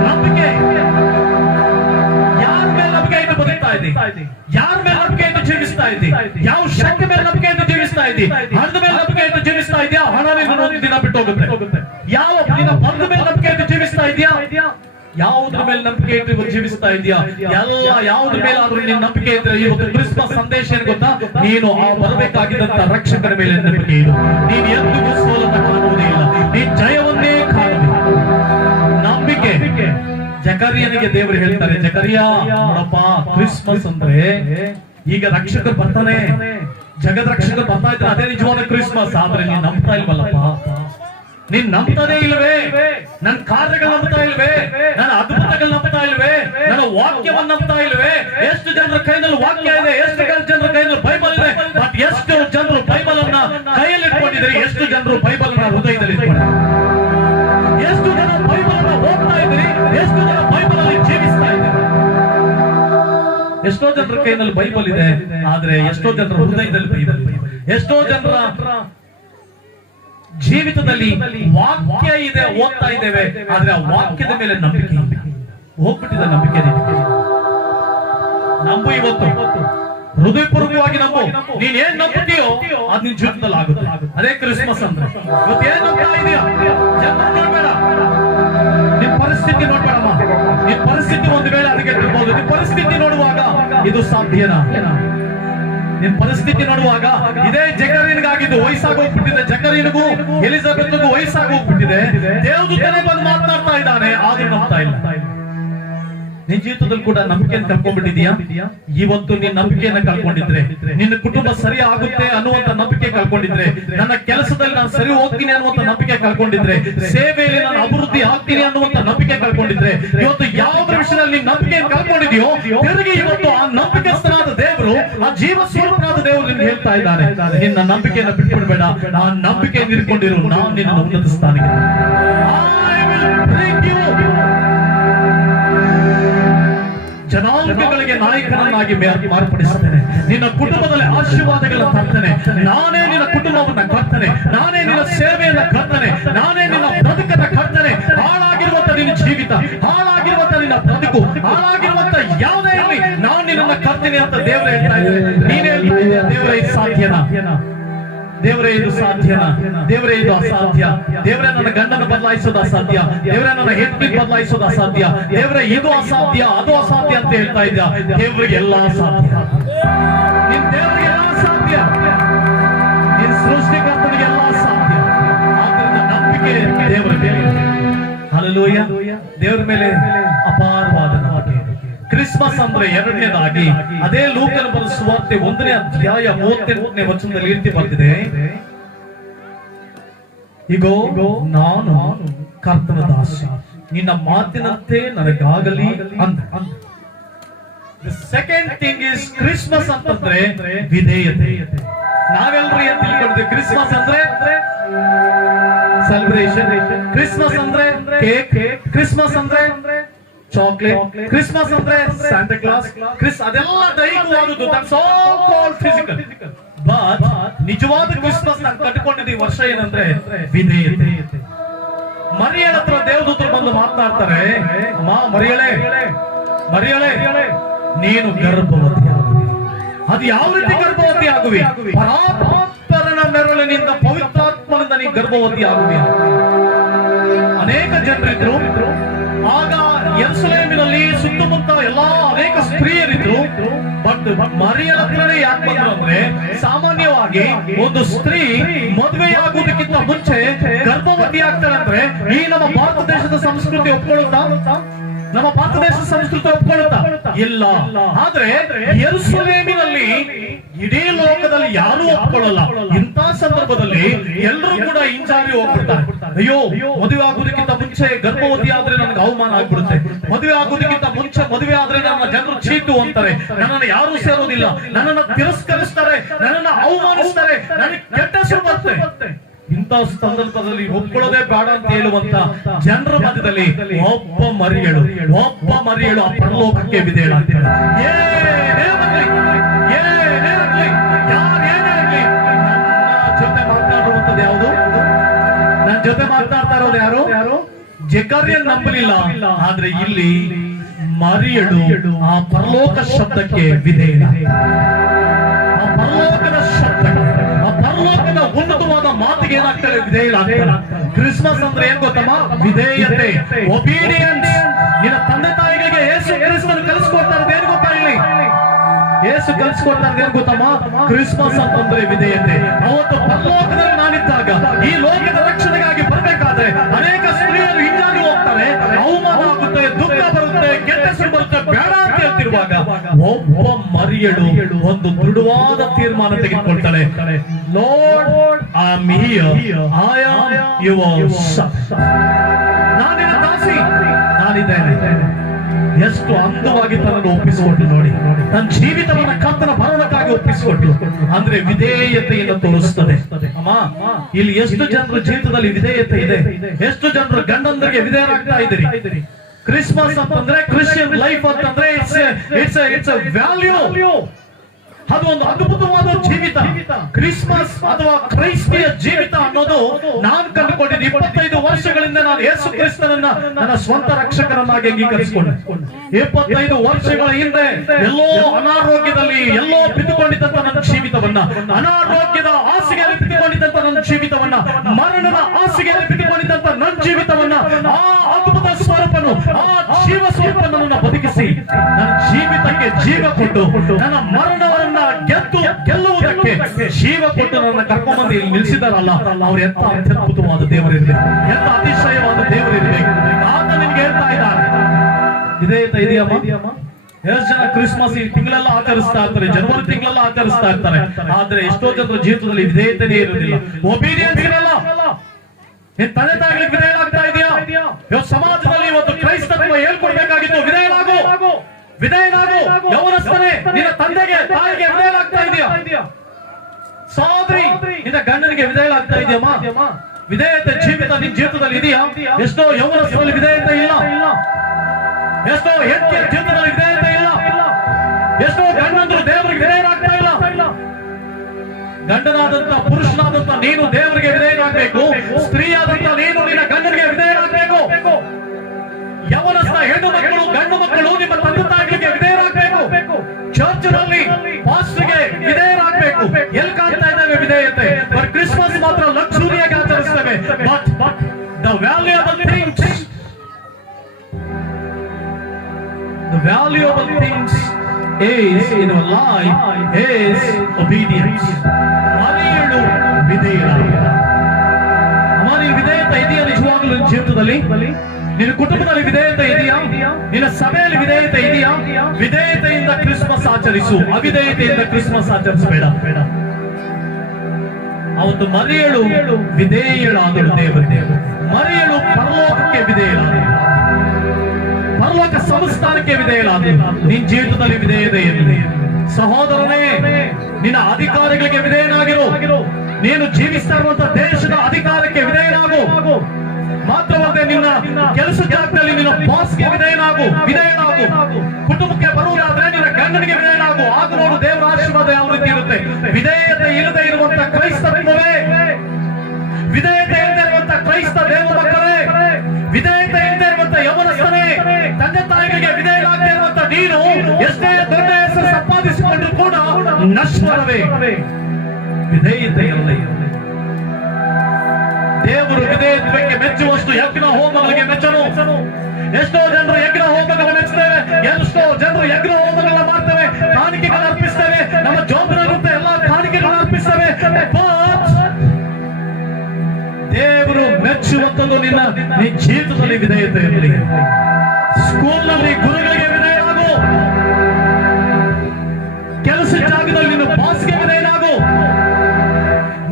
ನಂಬಿಕೆ. ಯಾರ ಮೇಲೆ ನಂಬಿಕೆ ಇಟ್ಟು ಬದುಕ್ತಾ ಇದ್ದಿ? ಯಾರ ಮೇಲೆ ನಂಬಿಕೆ ಇಟ್ಟು ಜೀವಿಸ್ತಾ ಇದ್ದಿ? ಯಾವ ಶಕ್ತಿ ಮೇಲೆ ನಂಬಿಕೆ ಇಟ್ಟು ಜೀವಿಸ್ತಾ ಇದ್ದಿ? ಹಣದ ಮೇಲೆ ನಂಬಿಕೆ ಇಟ್ಟು ಜೀವಿಸ್ತಾ ಇದೆಯಾ? ಹಣ ಒಂದು ದಿನ ಬಿಟ್ಟು ಹೋಗುತ್ತೆ. ಯಾವ ನಿನ್ನ ಬಂದ ಮೇಲೆ ನಂಬಿಕೆ ಇಟ್ಟು ಜೀವಿಸ್ತಾ ಇದೆಯಾ? ಯಾವುದ್ರ ಮೇಲೆ ನಂಬಿಕೆ ಇಟ್ಟು ಇವತ್ತು ಜೀವಿಸ್ತಾ ಇದೆಯಾ? ಎಲ್ಲ ಯಾವುದ್ರ ಮೇಲಾದ್ರೂ ನೀನು ನಂಬಿಕೆ ಇದ್ರೆ ಇವತ್ತು ಕ್ರಿಸ್ಮಸ್ ಸಂದೇಶ ಏನ್ ಗೊತ್ತಾ? ನೀನು ಆ ಬರಬೇಕಾಗಿದ್ದಂತ ರಕ್ಷಕರ ಮೇಲೆ ನಂಬಿಕೆ ಇಡು. ನೀನು ಎಂದಿಗೂ ಸೋಲನ್ನ ಕಾಣುವುದೇ ಇಲ್ಲ, ನೀನು ಜಯವನ್ನೇ ಕಾಣಬೇಕು. ನಂಬಿಕೆ. ಜಕರಿಯನಿಗೆ ದೇವರು ಹೇಳ್ತಾರೆ, ಜಕರಿಯ ನೋಡಪ್ಪ, ಕ್ರಿಸ್ಮಸ್ ಅಂದ್ರೆ ಈಗ ರಕ್ಷಕರು ಬರ್ತಾನೆ, ಜಗದ್ ರಕ್ಷಕರು ಬರ್ತಾ ಇದ್ರೆ ಅದೇ ನಿಜವಾದ ಕ್ರಿಸ್ಮಸ್. ಆದ್ರೆ ನೀನ್ ನಂಬ್ತಾ ಇಲ್ವಲ್ಲಪ್ಪ, ನೀನ್ ನಂಬ್ತಾನೆ ಇಲ್ವೇ? ನನ್ನ ಕಾರ್ಯಗಳು ನಂಬ್ತಾ ಇಲ್ವೇ? ನನ್ನ ಅದ್ಭುತಗಳು ನಂಬ್ತಾ ಇಲ್ವೇ? ನನ್ನ ವಾಕ್ಯವನ್ನು ನಂಬ್ತಾ ಇಲ್ವೇ? ಎಷ್ಟು ಜನರ ಕೈನಲ್ಲಿ ವಾಕ್ಯ ಇದೆ, ಎಷ್ಟು ಜನರ ಕೈನಲ್ಲಿ ಬೈಬಲ್ ಇದೆ, ಬಟ್ ಎಷ್ಟು ಜನರು ಬೈಬಲ್ ಅನ್ನ ಕೈಯಲ್ಲಿ ಇಟ್ಕೊಂಡಿದ್ದಾರೆ? ಎಷ್ಟು ಜನರು ಬೈಬಲ್ ಅನ್ನ ಹೃದಯದಲ್ಲಿ ಇಟ್ಕೊಂಡಿದ್ದಾರೆ? ಎಷ್ಟು ಜನ ಬೈಬಲ್ ಅನ್ನ ಓದ್ತಾ ಇದ್ದೀರಿ? ಎಷ್ಟು ಜನ ಬೈಬಲ್ ಅಲ್ಲಿ ಜೀವಿಸ್ತಾ ಇದ್ದೀರಿ? ಎಷ್ಟೋ ಜನರ ಕೈನಲ್ಲಿ ಬೈಬಲ್ ಇದೆ, ಆದ್ರೆ ಎಷ್ಟೋ ಜನರ ಹೃದಯದಲ್ಲಿ ಬೈಬಲ್ ಇದೆ. ಎಷ್ಟೋ ಜನರ ಜೀವಿತದಲ್ಲಿ ವಾಕ್ಯ ಇದೆ, ಓದ್ತಾ ಇದ್ದೇವೆ, ಆದ್ರೆ ಆ ವಾಕ್ಯದ ಮೇಲೆ ನಂಬಿಕೆ ಹೋಗ್ಬಿಟ್ಟಿದೆ. ನಂಬಿಕೆ ನಂಬು, ಇವತ್ತು ಹೃದಯಪೂರ್ವಕವಾಗಿ ನಂಬು. ನೀನ್ ಏನ್ ನಂಬುತ್ತೀಯೋ ಅದ್ ನಿನ್ ಜೀವಿತದಲ್ಲಿ ಆಗುತ್ತೆ. ಅದೇ ಕ್ರಿಸ್ಮಸ್ ಅಂದ್ರೆ. ಇವತ್ತು ಏನ್ ನಂಬ್ತಾ ಇದೆಯಾ? ಜನ ನೋಡ್ಬೇಡ, ನಿನ್ ಪರಿಸ್ಥಿತಿ ನೋಡ್ಬೇಡಮ್ಮ. ನಿನ್ ಪರಿಸ್ಥಿತಿ ಒಂದು ವೇಳೆ ಅದಕ್ಕೆ ಇರ್ಬೋದು. ನಿನ್ ಪರಿಸ್ಥಿತಿ ನೋಡುವಾಗ ಇದು ಸಾಧ್ಯನಾ? ನಿನ್ ಪರಿಸ್ಥಿತಿ ನೋಡುವಾಗ ಇದೇ ಜಕರಿಯನಿಗಾಗಿದ್ದು ವಯಸ್ಸಾಗೋಗ್ಬಿಟ್ಟಿದೆ. ಜಕರಿಯನಿಗೂ ಎಲಿಜಬೆತ್ಗೂ ವಯಸ್ಸಾಗೋಗ್ಬಿಟ್ಟಿದೆ. ದೇವದೂತನೇ ಬಂದು ಮಾತನಾಡ್ತಾ ಇದ್ದಾನೆ, ಆದ್ರೂ ನಂಬ್ತಾ ಇಲ್ಲ. ನಿನ್ ಜೀವಿತದಲ್ಲಿ ಕೂಡ ನಂಬಿಕೆಯನ್ನು ಕಳ್ಕೊಂಡ್ಬಿಟ್ಟಿದ್ಯಾ? ಇವತ್ತು ನಿನ್ನ ನಂಬಿಕೆಯನ್ನು ಕಳ್ಕೊಂಡಿದ್ರೆ, ನಿನ್ನ ಕುಟುಂಬ ಸರಿ ಆಗುತ್ತೆ ಅನ್ನುವಂತ ನಂಬಿಕೆ ಕಳ್ಕೊಂಡಿದ್ರೆ, ನನ್ನ ಕೆಲಸದಲ್ಲಿ ನಾನು ಸರಿ ಹೋಗ್ತೀನಿ ಅನ್ನುವಂತ ನಂಬಿಕೆ ಕಳ್ಕೊಂಡಿದ್ರೆ, ಸೇವೆಯಲ್ಲಿ ನಾನು ಅಭಿವೃದ್ಧಿ ಆಗ್ತೀನಿ ಅನ್ನುವಂತ ನಂಬಿಕೆ ಕಳ್ಕೊಂಡಿದ್ರೆ, ಇವತ್ತು ಯಾವುದ್ರ ವಿಷಯದಲ್ಲಿ ನೀನ್ ನಂಬಿಕೆಯನ್ನು ಕಳ್ಕೊಂಡಿದ್ಯೋ, ತಿರುಗಿ ಇವತ್ತು ಆ ನಂಬಿಕಸ್ಥನಾದ ದೇವರು, ಆ ಜೀವ ಸ್ವರೂಪನಾದ ದೇವರು ನಿಮ್ಗೆ ಹೇಳ್ತಾ ಇದ್ದಾನೆ, ನಿನ್ನ ನಂಬಿಕೆಯನ್ನು ಬಿಟ್ಬಿಡ್ಬೇಡ, ಆ ನಂಬಿಕೆಯನ್ನು ಇಟ್ಕೊಂಡಿರು, ನಾನು ನಿನ್ನ ಉನ್ನತ ಸ್ಥಾನಕ್ಕೆ ಜನಾಂಗಗಳಿಗೆ ನಾಯಕನನ್ನಾಗಿ ಮಾರ್ಪಡಿಸುತ್ತೇನೆ. ನಿನ್ನ ಕುಟುಂಬದಲ್ಲಿ ಆಶೀರ್ವಾದಗಳನ್ನು ತರ್ತೇನೆ. ನಾನೇ ನಿನ್ನ ಕುಟುಂಬವನ್ನ ಕರ್ತೇನೆ, ನಾನೇ ನಿನ್ನ ಸೇವೆಯನ್ನ ಕರ್ತೇನೆ, ನಾನೇ ನಿನ್ನ ಬದುಕನ್ನ ಕರ್ತೇನೆ. ಹಾಳಾಗಿರುವಂತ ನಿನ್ನ ಜೀವಿತ, ಹಾಳಾಗಿರುವಂತ ನಿನ್ನ ಬದುಕು, ಹಾಳಾಗಿರುವಂತ ಯಾವುದೇ ಇರಲಿ, ನಾನು ನಿನ್ನನ್ನ ಕರ್ತೇನೆ ಅಂತ ದೇವರೇ ಹೇಳ್ತಾ ಇದ್ದಾರೆ. ನೀನೇ ಹೇಳ್ತಾ ಇದ್ದೀಯ, ದೇವರೇ ಇದು ಸಾಧ್ಯನಾ? ದೇವರೇ ಇದು ಸಾಧ್ಯನಾ? ದೇವರೇ ಇದು ಅಸಾಧ್ಯ. ದೇವರೇ ನನ್ನ ಗಂಡನ ಬದಲಾಯಿಸೋದು ಅಸಾಧ್ಯ, ದೇವರೇ ನನ್ನ ಹೆಂಡತಿ ಬದಲಾಯಿಸೋದು ಅಸಾಧ್ಯ, ದೇವರೇ ಇದು ಅಸಾಧ್ಯ, ಅದು ಅಸಾಧ್ಯ ಅಂತ ಹೇಳ್ತಾ ಇದ್ದ. ದೇವರಿಗೆ ಎಲ್ಲ ಸಾಧ್ಯ. ನಿನ್ ದೇವರಿಗೆ ಎಲ್ಲ ಸಾಧ್ಯ, ನಿನ್ ಸೃಷ್ಟಿಕರ್ತನಿಗೆ ಎಲ್ಲ ಸಾಧ್ಯ. ಆದ್ರಿಂದ ನಂಬಿಕೆ ದೇವರ ಮೇಲೆ. ಹಲ್ಲೆಲೂಯಾ. ದೇವರ ಮೇಲೆ ಅಪಾರವಾದ ನಂಬಿಕೆ. ಕ್ರಿಸ್ಮಸ್ ಅಂದ್ರೆ ಎರಡನೇದಾಗಿ ಅದೇ ಲೂಕನ ಬರೆದ ಸುವಾರ್ತೆ 1ನೇ ಅಧ್ಯಾಯ 38ನೇ ವಚನದಲ್ಲಿ ಈ ರೀತಿ ಬರ್ತಿದೆ, ಇಗೋ ನಾನು ಕರ್ತನ ದಾಸ, ನಿನ್ನ ಮಾತಿನಂತೆ ನನಗಾಗಲಿ ಅಂತ. ಸೆಕೆಂಡ್ ಥಿಂಗ್ ಇಸ್ ಕ್ರಿಸ್ಮಸ್ ಅಂತಂದ್ರೆ ವಿಧೇಯತೆ. ನಾವೆಲ್ಲರೂ ಏನ್ ತಿಳ್ಕೊಂಡಿದ್ವಿ? ಕ್ರಿಸ್ಮಸ್ ಅಂದ್ರೆ ಸೆಲೆಬ್ರೇಷನ್, ಕ್ರಿಸ್ಮಸ್ ಅಂದ್ರೆ ಕೇಕ್, ಕ್ರಿಸ್ಮಸ್ ಅಂದ್ರೆ ಚಾಕ್ಲೇಟ್, ಕ್ರಿಸ್ಮಸ್ ಅಂದ್ರೆ ಸಾಂಟಾ ಕ್ಲಾಸ್, ಅದೆಲ್ಲ ದೈಹಿಕವಾದದ್ದು, that's all called physical. But ನಿಜವಾದ ಕ್ರಿಸ್ಮಸ್ ನಾನು ಕಟ್ಟಿಕೊಂಡಿದ್ದ ವರ್ಷ ಏನಂದ್ರೆ ವಿಧೇಯತೆ. ಮರಿಯಳ ಹತ್ರ ದೇವದೂತರು ಬಂದು ಮಾತನಾಡ್ತಾರೆ, ಅಮ್ಮ ಮರಿಯಳೇ, ಮರಿಯಳೇ, ನೀನು ಗರ್ಭವತಿ ಆಗುವೆ. ಅದು ಯಾವ ರೀತಿ ಗರ್ಭವತಿ ಆಗುವೆ? ಪರಾತ್ಪರನ ನೆರಳಿನಿಂದ, ಪವಿತ್ರಾತ್ಮನಿಂದ ನೀನು ಗರ್ಭವತಿ ಆಗುವೆ. ಅನೇಕ ಜನರಿದ್ರು ಆಗ ಯೆರೂಸಲೇಮಿನಲ್ಲಿ, ಸುತ್ತಮುತ್ತ ಎಲ್ಲಾ ಅನೇಕ ಸ್ತ್ರೀಯರಿದ್ರು. ಬಟ್ ಮರಿಯಳ ಹತ್ರನೇ ಯಾಕೆ ಬಂದ್ರು ಅಂದ್ರೆ, ಸಾಮಾನ್ಯವಾಗಿ ಒಂದು ಸ್ತ್ರೀ ಮದುವೆಯಾಗುವುದಕ್ಕಿಂತ ಮುಂಚೆ ಗರ್ಭವತಿ ಆಗ್ತಾರೆ ಅಂದ್ರೆ ಈ ನಮ್ಮ ಭಾರತ ದೇಶದ ಸಂಸ್ಕೃತಿ ಒಪ್ಕೊಳ್ಳುತ್ತಾ? ನಮ್ಮ ಭಾರತ ದೇಶದ ಸಂಸ್ಕೃತಿ ಒಪ್ಕೊಳ್ಳುತ್ತಾ? ಇಲ್ಲ. ಆದ್ರೆ ಯೆರೂಸಲೇಮಿನಲ್ಲಿ ಇಡೀ ಲೋಕದಲ್ಲಿ ಯಾರು ಒಪ್ಕೊಳ್ಳಲ್ಲ. ಇಂಥ ಸಂದರ್ಭದಲ್ಲಿ ಎಲ್ಲರೂ ಕೂಡ ಹಿಂಜಾರಿ ಹೋಗ್ಬಿಡ್ತಾರೆ. ಅಯ್ಯೋ, ಮದುವೆ ಆಗುವುದಕ್ಕಿಂತ ಮುಂಚೆ ಗರ್ಭವತಿ ಆದ್ರೆ ನನಗೆ ಅವಮಾನ ಆಗ್ಬಿಡುತ್ತೆ, ಮದುವೆ ಆಗುವುದಕ್ಕಿಂತ ಮುಂಚೆ ಮದುವೆ ಆದ್ರೆ ನನ್ನ ಜನರು ಚೀಟು ಅಂತಾರೆ, ನನ್ನನ್ನು ಯಾರು ಸೇರೋದಿಲ್ಲ, ನನ್ನನ್ನು ತಿರಸ್ಕರಿಸ್ತಾರೆ, ನನ್ನನ್ನು ಅವಮಾನಿಸ್ತಾರೆ, ನನಗೆ ಕೆಟ್ಟ ಹೆಸರು ಬರುತ್ತೆ. ಇಂಥ ಸಂದರ್ಭದಲ್ಲಿ ಒಪ್ಕೊಳ್ಳೋದೇ ಬೇಡ ಅಂತ ಹೇಳುವಂತ ಜನರ ಮಧ್ಯದಲ್ಲಿ ಒಬ್ಬ ಮರಿಯಳು ಆ ಪರಲೋಕಕ್ಕೆ ವಿಧೇಯಳಾಗ್ತಾಳೆ. ನನ್ನ ಜೊತೆ ಮಾತನಾಡ್ತಾ ಇರೋದು ಯಾರು? ಜಕರಿಯನ್ ನಂಬಲಿಲ್ಲ, ಆದ್ರೆ ಇಲ್ಲಿ ಮರಿಯಳು ಆ ಪರಲೋಕ ಶಬ್ದಕ್ಕೆ ವಿಧೇಯಳಾಗ್ತಾಳೆ. ಆ ಪರಲೋಕದ ಶಬ್ದಕ್ಕೆ, ಆ ಪರಲೋಕದ ಉನ್ನತವಾದ ಮಾತಿಗೆ ಏನಾಗ್ತಾಳೆ? ಏನಾಗ್ತಾರೆ? ವಿಧೇಯರಾಗ್ತಾರೆ. ಕ್ರಿಸ್ಮಸ್ ಅಂದ್ರೆ ಏನ್ ಗೊತ್ತಮ್ಮ? ವಿಧೇಯತೆ, ಒಬಿಡಿಯನ್ಸ್. ನಿನ್ನ ತಂದೆ ತಾಯಿಗಳಿಗೆ ಯೇಸು ಕ್ರಿಸ್ತನ ಕಲಿಸ್ಕೊಡ್ತಾರೆ. ಏನ್ ಗೊತ್ತಾ? ಇಲ್ಲಿ ಯೇಸು ಕಲಿಸ್ಕೊಡ್ತಾರೆ. ಏನ್ ಗೊತ್ತಮ್ಮ? ಕ್ರಿಸ್ಮಸ್ ಅಂತಂದ್ರೆ ವಿಧೇಯತೆ. ಅವತ್ತು ಪರಲೋಕದಲ್ಲಿ ನಾನಿದ್ದಾಗ ಈ ಲೋಕದ ರಕ್ಷಣೆಗಾಗಿ ಬರಬೇಕಾದ್ರೆ ಅನೇಕ ಸ್ತ್ರೀಯರು ಹಿಂಜಾರಿ ಹೋಗ್ತಾರೆ, ಅವಮಾನ ಆಗುತ್ತೆ, ದುಃಖ ಬರುತ್ತೆ, ಕೆಟ್ಟ ಹೆಸರು ಬರುತ್ತೆ, ಬೇಡ ಅಂತ ಹೇಳ್ತಿರುವಾಗ ಒಬ್ಬ ಮರಿಯಳು ಒಂದು ದೃಢವಾದ ತೀರ್ಮಾನ ತೆಗೆದುಕೊಳ್ತಾಳೆ. Lord, I am here, I am your son. ನಾನಿನ ದಾಸಿ, ನಾನಿದ್ದೇನೆ. ಎಷ್ಟು ಅಂದವಾಗಿ ತನ್ನನ್ನು ಒಪ್ಪಿಸಿಕೊಟ್ಟು ನೋಡಿ. ತನ್ನ ಜೀವಿತವನ್ನ ಕರ್ತನ ಭರಣಕ್ಕಾಗಿ ಒಪ್ಪಿಸಿಕೊಟ್ಟು ಅಂದ್ರೆ ವಿಧೇಯತೆಯನ್ನು ತೋರಿಸ್ತದೆ. ಅಮ್ಮ, ಇಲ್ಲಿ ಎಷ್ಟು ಜನರ ಜೀವಿತದಲ್ಲಿ ವಿಧೇಯತೆ ಇದೆ? ಎಷ್ಟು ಜನರು ಗಂಡಂದರಿಗೆ ವಿಧೇಯರಾಗ್ತಾ ಇದ್ದೀರಿ? ಕ್ರಿಸ್ಮಸ್ ಅಂತಂದ್ರೆ, ಕ್ರಿಶ್ಚಿಯನ್ ಲೈಫ್ ಅಂತಂದ್ರೆ ಇಟ್ಸ್ ವ್ಯಾಲ್ಯೂ. ಅದು ಒಂದು ಅದ್ಭುತವಾದ ಜೀವಿತ. ಕ್ರಿಸ್ಮಸ್ ಅಥವಾ ಕ್ರೈಸ್ತಿಯ ಜೀವಿತ ಅನ್ನೋದು ನಾನು ಕಂಡುಕೊಂಡಿದ್ದೆ 25 ವರ್ಷಗಳಿಂದ. ನಾನು ಯೇಸು ಕ್ರಿಸ್ತನನ್ನ ನನ್ನ ಸ್ವಂತ ರಕ್ಷಕರನ್ನಾಗಿ ಅಂಗೀಕರಿಸಿಕೊಂಡೆ. 25 ವರ್ಷಗಳ ಹಿಂದೆ ಎಲ್ಲೋ ಅನಾರೋಗ್ಯದಲ್ಲಿ ಎಲ್ಲೋ ಬಿದ್ದುಕೊಂಡಿದ್ದಂತ ನನ್ನ ಜೀವಿತವನ್ನ, ಅನಾರೋಗ್ಯದ ಹಾಸಿಗೆಯಲ್ಲಿ ಬಿದ್ದುಕೊಂಡಿದ್ದಂತ ನನ್ನ ಜೀವಿತವನ್ನ, ಮರಣದ ಹಾಸಿಗೆಯಲ್ಲಿ ಬಿದ್ದುಕೊಂಡಿದ್ದಂತ ನನ್ನ ಜೀವಿತವನ್ನ ಆ ಅದ್ಭುತ ಸ್ವರೂಪನು, ಆ ಜೀವ ಸ್ವರೂಪನನ್ನ ಬದುಕಿಸಿ ನನ್ನ ಜೀವಿತಕ್ಕೆ ಜೀವ ಕೊಟ್ಟು ನನ್ನ ಮರಣವನ್ನ ಗೆಲ್ಲುವುದಕ್ಕೆ ಜೀವ ಕೊಟ್ಟು ನನ್ನ ಕರ್ಕೊಂಡ್ಬಂದು ಇಲ್ಲಿ ನಿಲ್ಲಿಸಿದಾರಲ್ಲ, ಅವ್ರು ಎಂತ ಅತ್ಯದ್ಭುತವಾದ ದೇವರಿರ್ಬೇಕು, ಎಂತ ಅತಿಶಯವಾದ ದೇವರಿರ್ಬೇಕು. ಆತ ನಿಮ್ಗೆ ಹೇಳ್ತಾ ಇದ್ದಾರೆ, ವಿಧೇಯತೆ ಇದೆಯಮ್ಮ? ಎಷ್ಟು ಜನ ಕ್ರಿಸ್ಮಸ್ ಈ ತಿಂಗಳೆಲ್ಲ ಆಚರಿಸ್ತಾ ಇರ್ತಾರೆ, ಜನವರಿ ತಿಂಗಳೆಲ್ಲ ಆಚರಿಸ್ತಾ ಇರ್ತಾರೆ. ಆದ್ರೆ ಎಷ್ಟೋ ಜನರ ಜೀವಿತದಲ್ಲಿ ವಿಧೇಯತೆನೇ ಇರುವುದಿಲ್ಲ, ಒಬೀಡಿಯನ್ಸ್ ಇರಲ್ಲ. ನಿನ್ ತಂದೆ ತಾಯಿಗಳಿಗೆ ವಿಧೇಯರಾಗ್ತಾ ಇದೆಯಾ? ಸಮಾಜದಲ್ಲಿ ಇವತ್ತು ಕ್ರೈಸ್ತತ್ವ ಹೇಳ್ಕೊಡ್ಬೇಕಾಗಿತ್ತು. ವಿಧೇಯನಾಗು ಯೌವನಸ್ಥನೇ, ನಿನ್ನ ತಂದೆಗೆ ತಾಯಿಗೆ ವಿಧೇಯರಾಗ್ತಾ ಇದೆಯಾ? ಸಹೋದರಿ, ನಿನ್ನ ಗಂಡನಿಗೆ ವಿಧೇಯರಾಗ್ತಾ ಇದೆಯಮ್ಮ? ವಿಧೇಯತೆ ಜೀವಿತ ನಿನ್ನ ಜೀವಿತದಲ್ಲಿ ಇದೆಯಾ? ಎಷ್ಟೋ ಯೌವನಸ್ಥರಲ್ಲಿ ವಿಧೇಯತೆ ಇಲ್ಲ, ಎಷ್ಟೋ ಹೆಂಡತಿಯ ಜೀವಿತದಲ್ಲಿ ವಿಧೇಯತೆ ಇಲ್ಲ, ಎಷ್ಟೋ ಗಂಡಂದ್ರು ದೇವರಿಗೆ ವಿಧೇಯರಾಗ್ತಾ ಇಲ್ಲ. ಗಂಡನಾದಂತ ಪುರುಷನಾದಂತ ನೀನು ದೇವರಿಗೆ ವಿಧೇಯರಾಗಬೇಕು. ಸ್ತ್ರೀಯಾದಂತ ನೀನು ನಿನ್ನ ಗಂಡನಿಗೆ ವಿಧೇಯರಾಗಬೇಕು. ಯವನಸ್ಥ ಹೆಣ್ಣು ಮಕ್ಕಳು, ಗಂಡು ಮಕ್ಕಳು ನಿಮ್ಮ ತಂದೆ ತಾಯಿಗಳಿಗೆ ವಿಧೇಯರಾಗಬೇಕು. ಚರ್ಚ್ನಲ್ಲಿ ಪಾಸ್ಟರ್ಗೆ ವಿಧೇಯರಾಗಬೇಕು. ಎಲ್ಲಿ ಕಾಣ್ತಾ ಇದ್ದಾವೆ ವಿಧೇಯತೆ? ಬಟ್ ಕ್ರಿಸ್ಮಸ್ ಮಾತ್ರ ಲಕ್ಸುರಿಯಾಗಿ ಆಚರಿಸ್ತೇವೆ. But the valuable things is in our life is obedience. ಮರಿಯಳು ವಿಧೇಯರಾಗಿದ್ದಾಳೆ. ಹಮಾರಿ ವಿಧೇಯತೆ ಇದೆಯಾ ನಿಜವಾಗಲೂ ನಿನ್ನ ಜೀವಿತದಲ್ಲಿ? ನಿನ್ನ ಕುಟುಂಬದಲ್ಲಿ ವಿಧೇಯತೆ ಇದೆಯಾ? ನಿನ್ನ ಸಭೆಯಲ್ಲಿ ವಿಧೇಯತೆ ಇದೆಯಾ? ವಿಧೇಯತೆಯಿಂದ ಕ್ರಿಸ್ಮಸ್ ಆಚರಿಸು, ಅವಿಧೇಯತೆಯಿಂದ ಕ್ರಿಸ್ಮಸ್ ಆಚರಿಸಬೇಡ. ಅವತ್ತು ಮರಿಯಳು ವಿಧೇಯಳಾದಳು ದೇವರಿಗೆ. ಮರಿಯಳು ಪರಲೋಕಕ್ಕೆ ವಿಧೇಯಳಾದಳು, ಪರಲೋಕ ಸಂಸ್ಥಾನಕ್ಕೆ ವಿಧೇಯಳಾದಳು. ನಿನ್ನ ಜೀವಿತದಲ್ಲಿ ವಿಧೇಯತೆ ಇರಲಿ. ಸಹೋದರನೇ, ನಿನ್ನ ಅಧಿಕಾರಿಗಳಿಗೆ ವಿಧೇಯನಾಗಿರು. ನೀನು ಜೀವಿಸ್ತಾ ಇರುವಂತಹ ದೇಶದ ಅಧಿಕಾರಕ್ಕೆ ವಿಧೇಯನಾಗು. ಮಾತ್ರವಲ್ಲದೆ ನಿನ್ನ ಕೆಲಸ ಜಾಗದಲ್ಲಿ ನಿನ್ನ ಬಾಸ್ಗೆ ವಿಧೇಯನಾಗು. ಕುಟುಂಬಕ್ಕೆ ಬರುವುದಾದ್ರೆ ನಿನ್ನ ಗಂಡನಿಗೆ ವಿಧೇಯನಾಗು. ಆಗ ನೋಡು ದೇವರ ಆಶೀರ್ವಾದ ಯಾವ ರೀತಿ ಇರುತ್ತೆ. ವಿಧೇಯತೆ ಇಲ್ಲದೆ ಇರುವಂತಹ ಕ್ರೈಸ್ತತ್ವವೇ, ವಿಧೇಯತೆ ಇಲ್ಲದೆ ಇರುವಂತಹ ಕ್ರೈಸ್ತ ದೇವ ಮಕ್ಕಳೇ, ವಿಧೇಯತೆ ಇಲ್ಲದೆ ಇರುವಂತಹ ಯವನಸ್ಥನೇ, ತಂದೆ ತಾಯಿಗಳಿಗೆ ವಿಧೇಯನಾಗದೆ ಇರುವಂತಹ ನೀನು ಎಷ್ಟೇ ದೊಡ್ಡ ಹೆಸರು ಸಂಪಾದಿಸಿಕೊಂಡ್ರು ಕೂಡ ನಶ್ವರವೇ. ವಿಧೇಯತೆ ಇರಲಿ. ದೇವರು ವಿಧೇಯತ್ವಕ್ಕೆ ಮೆಚ್ಚುವಷ್ಟು ಯಜ್ಞ ಹೋಮಗಳಿಗೆ ಮೆಚ್ಚನು. ಎಷ್ಟೋ ಜನರು ಯಜ್ಞ ಹೋಮಗಳ ಮೆಚ್ಚುತ್ತೇವೆ, ಎಷ್ಟೋ ಜನರು ಯಜ್ಞ ಹೋಮಗಳನ್ನ ಮಾಡ್ತೇವೆ, ಕಾಣಿಕೆಗಳನ್ನು ಅರ್ಪಿಸ್ತೇವೆ, ನಮ್ಮ ಜೋಬರಲ್ಲಿರುತ್ತೆ ಎಲ್ಲ ಕಾಣಿಕೆಗಳನ್ನು ಅರ್ಪಿಸ್ತೇವೆ. ದೇವರು ಮೆಚ್ಚುವಂತದ್ದು ನಿನ್ನ ಜೀವಿತದಲ್ಲಿ ವಿಧೇಯತೆ ಇರಲಿ. ಸ್ಕೂಲ್ನಲ್ಲಿ ಗುರುಗಳಿಗೆ ವಿಧೇಯನಾಗು. ಕೆಲಸ ಜಾಗದಲ್ಲಿ ನಿನ್ನ ಬಾಸ್ಗೆ ವಿಧೇಯನಾಗು.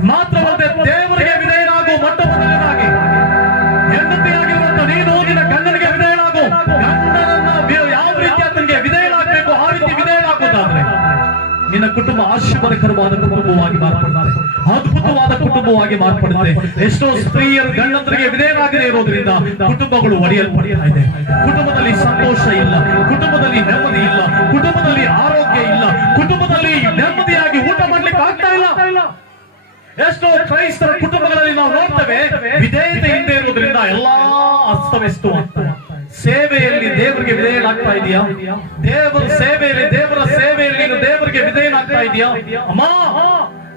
ಮಾತ್ರವಲ್ಲದೆ ದೇವರಿಗೆ ವಿಧೇಯನಾಗು. ಮೊಟ್ಟ ಮೊದಲನೇದಾಗಿ ಹೆಂಡತಿಯಾಗಿರುವಂತ ನೀನು ನಿನ್ನ ಗಂಡನಿಗೆ ವಿಧೇಯನಾಗು. ಗಂಡನನ್ನ ಯಾವ ರೀತಿ ಆತನಿಗೆ ವಿಧೇಯನಾಗಬೇಕು ಆ ರೀತಿ ವಿಧೇಯನಾಗುವುದಾದ್ರೆ ನಿನ್ನ ಕುಟುಂಬ ಆಶೀರ್ವಾದಕರವಾದ ಕುಟುಂಬವಾಗಿ ಮಾರ್ಪಡುತ್ತೆ, ಅದ್ಭುತವಾದ ಕುಟುಂಬವಾಗಿ ಮಾರ್ಪಡುತ್ತೆ. ಎಷ್ಟೋ ಸ್ತ್ರೀಯರು ಗಂಡಂದರಿಗೆ ವಿಧೇಯರಾಗದೇ ಇರೋದ್ರಿಂದ ಕುಟುಂಬಗಳು ಒಡೆಯಲ್ಪಡ್ತಾ ಇದೆ. ಕುಟುಂಬದಲ್ಲಿ ಸಂತೋಷ ಇಲ್ಲ, ಕುಟುಂಬದಲ್ಲಿ ನೆಮ್ಮದಿ ಇಲ್ಲ, ಕುಟುಂಬದಲ್ಲಿ ಆರೋಗ್ಯ ಇಲ್ಲ, ಕುಟುಂಬದಲ್ಲಿ ನೆಮ್ಮದಿಯಾಗಿ ಊಟ ಮಾಡ್ಲಿಕ್ಕೆ ಆಗ್ತಾ ಇಲ್ಲ. ಎಷ್ಟೋ ಕ್ರೈಸ್ತರ ಕುಟುಂಬಗಳಲ್ಲಿ ನಾವು ನೋಡ್ತೇವೆ ವಿಧೇಯತೆ ಇಲ್ಲದೆ ಇರೋದ್ರಿಂದ ಎಲ್ಲಾ ಅಸ್ತವ್ಯಸ್ತ ಆಗ್ತವೆ. ಸೇವೆಯಲ್ಲಿ ದೇವರಿಗೆ ವಿಧೇಯನಾಗ್ತಾ ಇದೆಯಾ? ದೇವರ ಸೇವೆಯಲ್ಲಿ ನೀನು ದೇವರಿಗೆ ವಿಧೇಯನಾಗ್ತಾ ಇದೆಯಾ? ಅಮ್ಮ,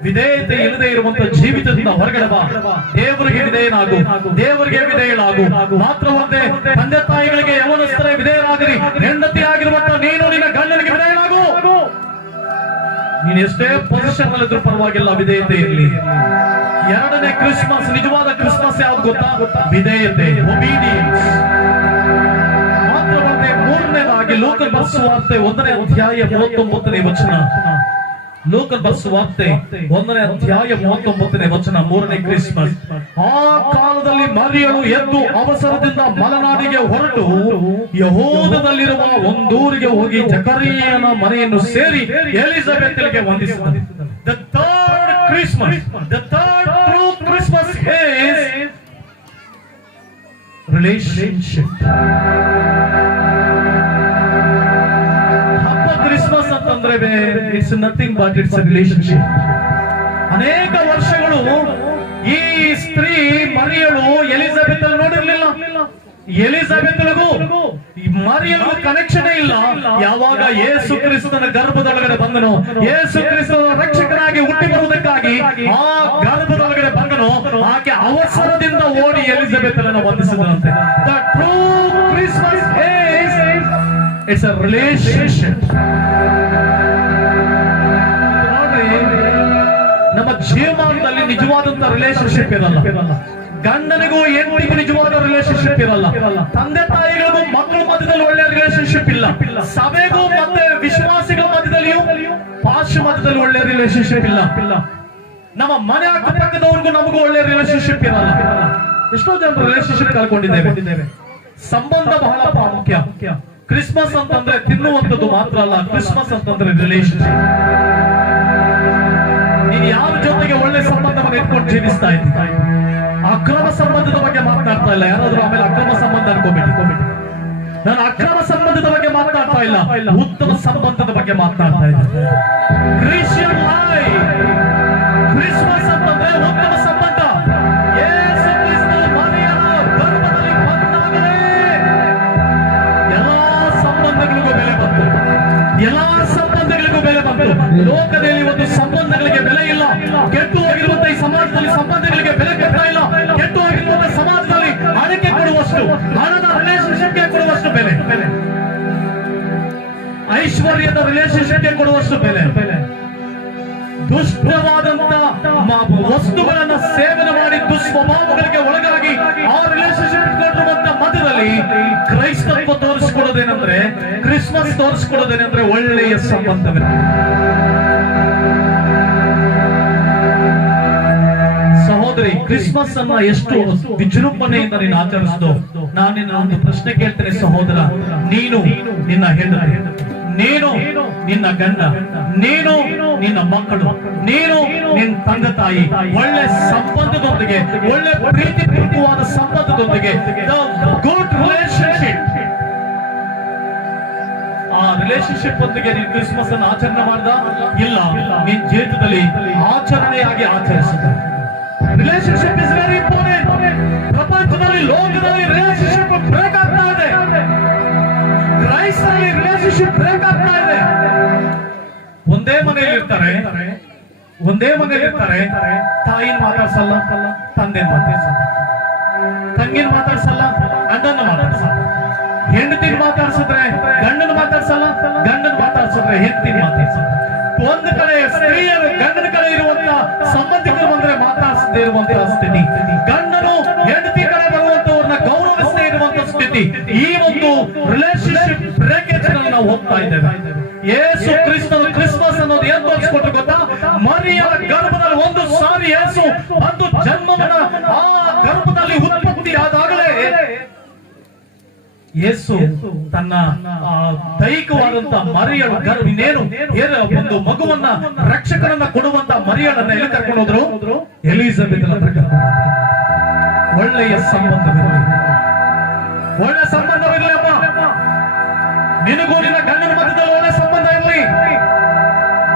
ವಿಧೇಯತೆ ಇಲ್ಲದೆ ಇರುವಂತ ಜೀವಿತದಿಂದ ಹೊರಗಡೆ ಬಾ. ದೇವರಿಗೆ ವಿಧೇಯನಾಗು, ದೇವರಿಗೆ ವಿಧೇಯನಾಗು. ಮಾತ್ರವಲ್ಲದೆ ತಂದೆ ತಾಯಿಗಳಿಗೆ ಯವನಸ್ಥರ ವಿಧೇಯರಾಗಲಿ. ಹೆಂಡತಿ ಆಗಿರುವಂತ ನೀನು ನಿನ್ನ ಗಂಡನಿಗೆ ವಿಧೇಯನಾಗು. ನೀನು ಎಷ್ಟೇ ಪೊಸಿಷನ್ ಅಲ್ಲಿದ್ರೂ ಪರವಾಗಿಲ್ಲ, ವಿಧೇಯತೆ ಇರಲಿ. ಎರಡನೇ ಕ್ರಿಸ್ಮಸ್, ನಿಜವಾದ ಕ್ರಿಸ್ಮಸ್ ಯಾವ್ದು ಗೊತ್ತಾ? ವಿಧೇಯತೆ, ಒಬೀಡಿಯನ್ಸ್. ಮಾತ್ರವಲ್ಲದೆ ಮೂರನೇದಾಗಿ ಲೋಕಲ್ ಬಸ್ ವಾರ್ತೆ 1ನೇ ಅಧ್ಯಾಯ 39ನೇ ವಚನ. ಲೋಕಲ್ ಬಸ್ ವಾರ್ತೆ 1ನೇ ಅಧ್ಯಾಯ 39ನೇ ವಚನ, 3ನೇ ಕ್ರಿಸ್ಮಸ್. ಆ ಕಾಲದಲ್ಲಿ ಮರಿಯಳು ಎದ್ದು ಅವಸರದಿಂದ ಮಲೆನಾಡಿಗೆ ಹೊರಟು ಯಹೂದದಲ್ಲಿರುವ ಒಂದೂರಿಗೆ ಹೋಗಿ ಜಕರೀಯನ ಮನೆಯನ್ನು ಸೇರಿ ಎಲಿಜಬೆತ್ಗೆ ವಂದಿಸಿದಳು. The third Christmas, the third true Christmas is relationship. Christmas ಅಂತಂದ್ರೆ it's nothing but it's a relationship. ಅನೇಕ ವರ್ಷಗಳು ಈ ಸ್ತ್ರೀ ಮರಿಯಳು ಎಲಿಜಬೆತ್ ನೋಡಿರ್ಲಿಲ್ಲ. ಎಲಿಜಬೆತ್ಗೂ ಮರಿಯಳಿಗೂ ಕನೆಕ್ಷನ್ ಇಲ್ಲ. ಯಾವಾಗ ಯೇಸು ಕ್ರಿಸ್ತನ ಗರ್ಭದೊಳಗಡೆ ಬಂದನು, ಯೇಸು ಕ್ರಿಸ್ತನ ರಕ್ಷಕನಾಗಿ ಹುಟ್ಟಿ ಬರುವುದಕ್ಕಾಗಿ ಆ ಗರ್ಭದೊಳಗಡೆ ಬಂದನು, ಆಕೆ ಅವಸರದಿಂದ ಓಡಿ ಎಲಿಜಬೆತ್ ಅನ್ನು ವಂದಿಸಿದರಂತೆ. The true Christmas is it's a relationship. ನೋಡ್ರಿ, ನಮ್ಮ ಜೀವನದಲ್ಲಿ ನಿಜವಾದಂತ ರಿಲೇಶನ್ಶಿಪ್ ಇರಲ್ಲ. ಗಂಡನಿಗೂ ಹೆಂಡತಿಗೂ ನಿಜವಾದ ರಿಲೇಶನ್ಶಿಪ್ ಇರಲ್ಲ. ತಂದೆ ತಾಯಿಗಳಿಗೂ ಮಕ್ಕಳ ಮಧ್ಯದಲ್ಲಿ ಒಳ್ಳೆಯ ರಿಲೇಶನ್ಶಿಪ್ ಇಲ್ಲ. ಸಭೆಗೂ ಮತ್ತೆ ವಿಶ್ವಾಸಿಗಳ ಮಧ್ಯದಲ್ಲಿಯೂ ಪಾಶ್ಚಿಮಾತ್ಯ ಮಧ್ಯದಲ್ಲಿ ಒಳ್ಳೆಯ ರಿಲೇಶನ್ಶಿಪ್ ಇಲ್ಲ. ನಮ್ಮ ಮನೆ ಅಕ್ಕಪಕ್ಕದವ್ರಿಗೂ ನಮಗೂ ಒಳ್ಳೆಯ ರಿಲೇಶನ್ಶಿಪ್ ಇರಲ್ಲ. ಎಷ್ಟೋ ಜನ ರಿಲೇಶನ್ಶಿಪ್ ಕಳ್ಕೊಂಡಿದ್ದೇವೆ. ಸಂಬಂಧ ಬಹಳ ಪ್ರಾಮುಖ್ಯ. ಕ್ರಿಸ್ಮಸ್ ಅಂತಂದ್ರೆ ತಿನ್ನುವಂಥದ್ದು ಮಾತ್ರ ಅಲ್ಲ, ಕ್ರಿಸ್ಮಸ್ ಅಂತಂದ್ರೆ ರಿಲೇಶನ್ಶಿಪ್. ನೀನು ಯಾರ ಜೊತೆಗೆ ಒಳ್ಳೆ ಸಂಬಂಧವನ್ನು ಇಟ್ಕೊಂಡು ಜೀವಿಸ್ತಾ ಇದ್ದೀವಿ. ಅಕ್ರಮ ಸಂಬಂಧದ ಬಗ್ಗೆ ಮಾತನಾಡ್ತಾ ಇಲ್ಲ. ಯಾರಾದ್ರೂ ಆಮೇಲೆ ಅಕ್ರಮ ಸಂಬಂಧ ಅನ್ಕೋಬಿಟ್ಟು, ನಾನು ಅಕ್ರಮ ಸಂಬಂಧದ ಬಗ್ಗೆ ಮಾತನಾಡ್ತಾ ಇಲ್ಲ, ಉತ್ತಮ ಸಂಬಂಧದ ಬಗ್ಗೆ ಮಾತನಾಡ್ತಾ ಇದ್ದೆ. ಕ್ರಿಶ್ಚಿಯನ್ ಲೈಫ್, ಕ್ರಿಸ್ಮಸ್ ಅಂತಂದ್ರೆ ಉತ್ತಮ ಸಂಬಂಧ. ಯೇಸು ಕ್ರಿಸ್ತನ ಮನೆಯ ಗರ್ಭದಲ್ಲಿ ಬಂದಾಗಲೇ ಎಲ್ಲಾ ಸಂಬಂಧಗಳಿಗೂ ಬೆಲೆ ಬಂತು. ಎಲ್ಲಾ ಸಂಬಂಧಗಳಿಗೂ ಬೆಲೆ ಬಂತು. ಲೋಕದಲ್ಲಿ ಒಂದು ಸಂಬಂಧಗಳಿಗೆ ಬೆಲೆ ಇಲ್ಲ. ಕೆಟ್ಟು ಹೋಗಿರುವಂತಹ ಈ ಸಮಾಜದಲ್ಲಿ ಸಂಬಂಧಗಳಿಗೆ ಬೆಲೆ ಕೊಡ್ತಾ ಇಲ್ಲ. ಕೆಟ್ಟು ಹೋಗಿರುವಂತಹ ಸಮಾಜದಲ್ಲಿ ಹಣಕ್ಕೆ ಕೊಡುವಷ್ಟು, ಹಣದ ರಿಲೇಶನ್ಶಿಪ್ಗೆ ಕೊಡುವಷ್ಟು ಬೆಲೆ, ಐಶ್ವರ್ಯದ ರಿಲೇಶನ್ಶಿಪ್ಗೆ ಕೊಡುವಷ್ಟು ಬೆಲೆ, ದುಷ್ಟವಾದಂತ ವಸ್ತುಗಳನ್ನ ಸೇವನೆ ಮಾಡಿ ದುಸ್ವಭಾವಗಳಿಗೆ ಒಳಗಾಗಿ ಆ ರಿಲೇಶನ್ಶಿಪ್ ಕೊಟ್ಟಿರುವಂತ ಮಧ್ಯದಲ್ಲಿ ಕ್ರೈಸ್ತತ್ವ ತೋರಿಸಿಕೊಡೋದೇನೆಂದ್ರೆ, ಕ್ರಿಸ್ಮಸ್ ತೋರಿಸಿಕೊಡೋದೇನೆಂದ್ರೆ ಒಳ್ಳೆಯ ಸಂಬಂಧವಿದೆ. ಸಹೋದರಿ, ಕ್ರಿಸ್ಮಸ್ ಅನ್ನ ಎಷ್ಟು ವಿಜೃಂಭಣೆಯಿಂದ ನೀನು ಆಚರಿಸಿದೋ, ನಾನು ನಿನ್ನ ಒಂದು ಪ್ರಶ್ನೆ ಕೇಳ್ತೇನೆ ಸಹೋದರ. ನೀನು ನಿನ್ನ ಹೆಂಡತಿ, ನೀನು ನಿನ್ನ ಗಂಡ, ನೀನು ನಿನ್ನ ಮಕ್ಕಳು, ನೀನು ನಿನ್ನ ತಂದೆ ತಾಯಿ ಒಳ್ಳೆ ಸಂಬಂಧದೊಂದಿಗೆ, ಒಳ್ಳೆ ಪ್ರೀತಿಪೂರ್ವಕವಾದ ಸಂಬಂಧದೊಂದಿಗೆ, ಗುಡ್ ರಿಲೇಶನ್ಶಿಪ್, ಆ ರಿಲೇಶನ್ಶಿಪ್ ಒಂದಿಗೆ ನೀನು ಕ್ರಿಸ್ಮಸ್ ಅನ್ನು ಆಚರಣೆ ಮಾಡ್ದ ಇಲ್ಲ, ನಿನ್ನ ಜೀವಿತದಲ್ಲಿ ಆಚರಣೆಯಾಗಿ ಆಚರಿಸಿದ. Relationship is very important. ಪ್ರಪಂಚದಲ್ಲಿ, ಲೋಕದಲ್ಲಿ ರಿಲೇಶನ್ಶಿಪ್ ಬ್ರೇಕ್ ಆಗ್ತಾ ಇದೆ. ಕ್ರೈಸ್ತರಲ್ಲಿ ರಿಲೇಶನ್ಶಿಪ್ ಬ್ರೇಕ್ ಆಗ್ತಾ ಇದೆ. ಒಂದೇ ಮನೆಯಲ್ಲಿ ಇರ್ತಾರೆ, ತಾಯಿನ ಮಾತಾಡ್ಸಲ್ಲ, ತಂದೆನ ಮಾತಾಡ್ಸಲ್ಲ, ತಂಗಿನ ಮಾತಾಡ್ಸಲ್ಲ, ಅಣ್ಣನ ಮಾತಾಡ್ಸಲ್ಲ, ಹೆಂಡತಿನ ಮಾತಾಡ್ಸಿದ್ರೆ ಗಂಡನ ಮಾತಾಡ್ಸಲ್ಲ, ಗಂಡನ ಮಾತಾಡ್ಸಿದ್ರೆ ಹೆಂಡತಿನ ಮಾತಾಡ್ಸಲ್ಲ. ಒಂದು ಕಡೆ ಸ್ತ್ರೀಯರು ಗಂಡನ ಕಡೆ ಇರುವಂತ ಸಂಬಂಧಿಕರು ಬಂದ್ರೆ ಮಾತಾಡಿಸದೇ ಇರುವಂತಹ ಸ್ಥಿತಿ, ಗಂಡನು ಹೆಂಡತಿ ಕಡೆ ಬರುವಂತವ್ರನ್ನ ಗೌರವಿಸದೇ ಇರುವಂತ ಸ್ಥಿತಿ. ಈ ಒಂದು ರಿಲೇಶನ್ಶಿಪ್ ಬ್ರೇಕೇಜ್ ನಾವು ಹೋಗ್ತಾ ಇದ್ದೇವೆ. ಯೇಸು ಕ್ರಿಸ್ತನು ಕ್ರಿಸ್ಮಸ್ ಅನ್ನೋದು ಏನ್ ತೋರಿಸ್ಕೊಟ್ರು ಗೊತ್ತಾ? ಮರಿಯಳ ಗರ್ಭದಲ್ಲಿ ಒಂದು ಸಾರಿ ಯೇಸು ಒಂದು ಜನ್ಮವನ್ನ ಆ ಗರ್ಭದಲ್ಲಿ ಉತ್ಪತ್ತಿ ಆದಾಗಲೇ ಯೇಸು ತನ್ನ ದೈಹಿಕವಾದಂತ ಮರಿಯಳು ಇನ್ನೇನು ಒಂದು ಮಗುವನ್ನ ರಕ್ಷಕರನ್ನ ಕೊಡುವಂತ ಮರಿಯಳನ್ನ ಎಲ್ಲಿ ಕರ್ಕೊಂಡು ಹೋದ್ರು? ಎಲಿಜಬೆತ್ ಹತ್ರ ಕರ್ಕೊಂಡು. ಒಳ್ಳೆಯ ಸಂಬಂಧವಿರಲಿ, ಒಳ್ಳೆ ಸಂಬಂಧವಿರಲಿ ಅಮ್ಮ. ನಿನಗೂ ನಿನ್ನ ಗಂಡನ ಮಧ್ಯದಲ್ಲಿ ಒಳ್ಳೆ ಸಂಬಂಧ ಇರಲಿ,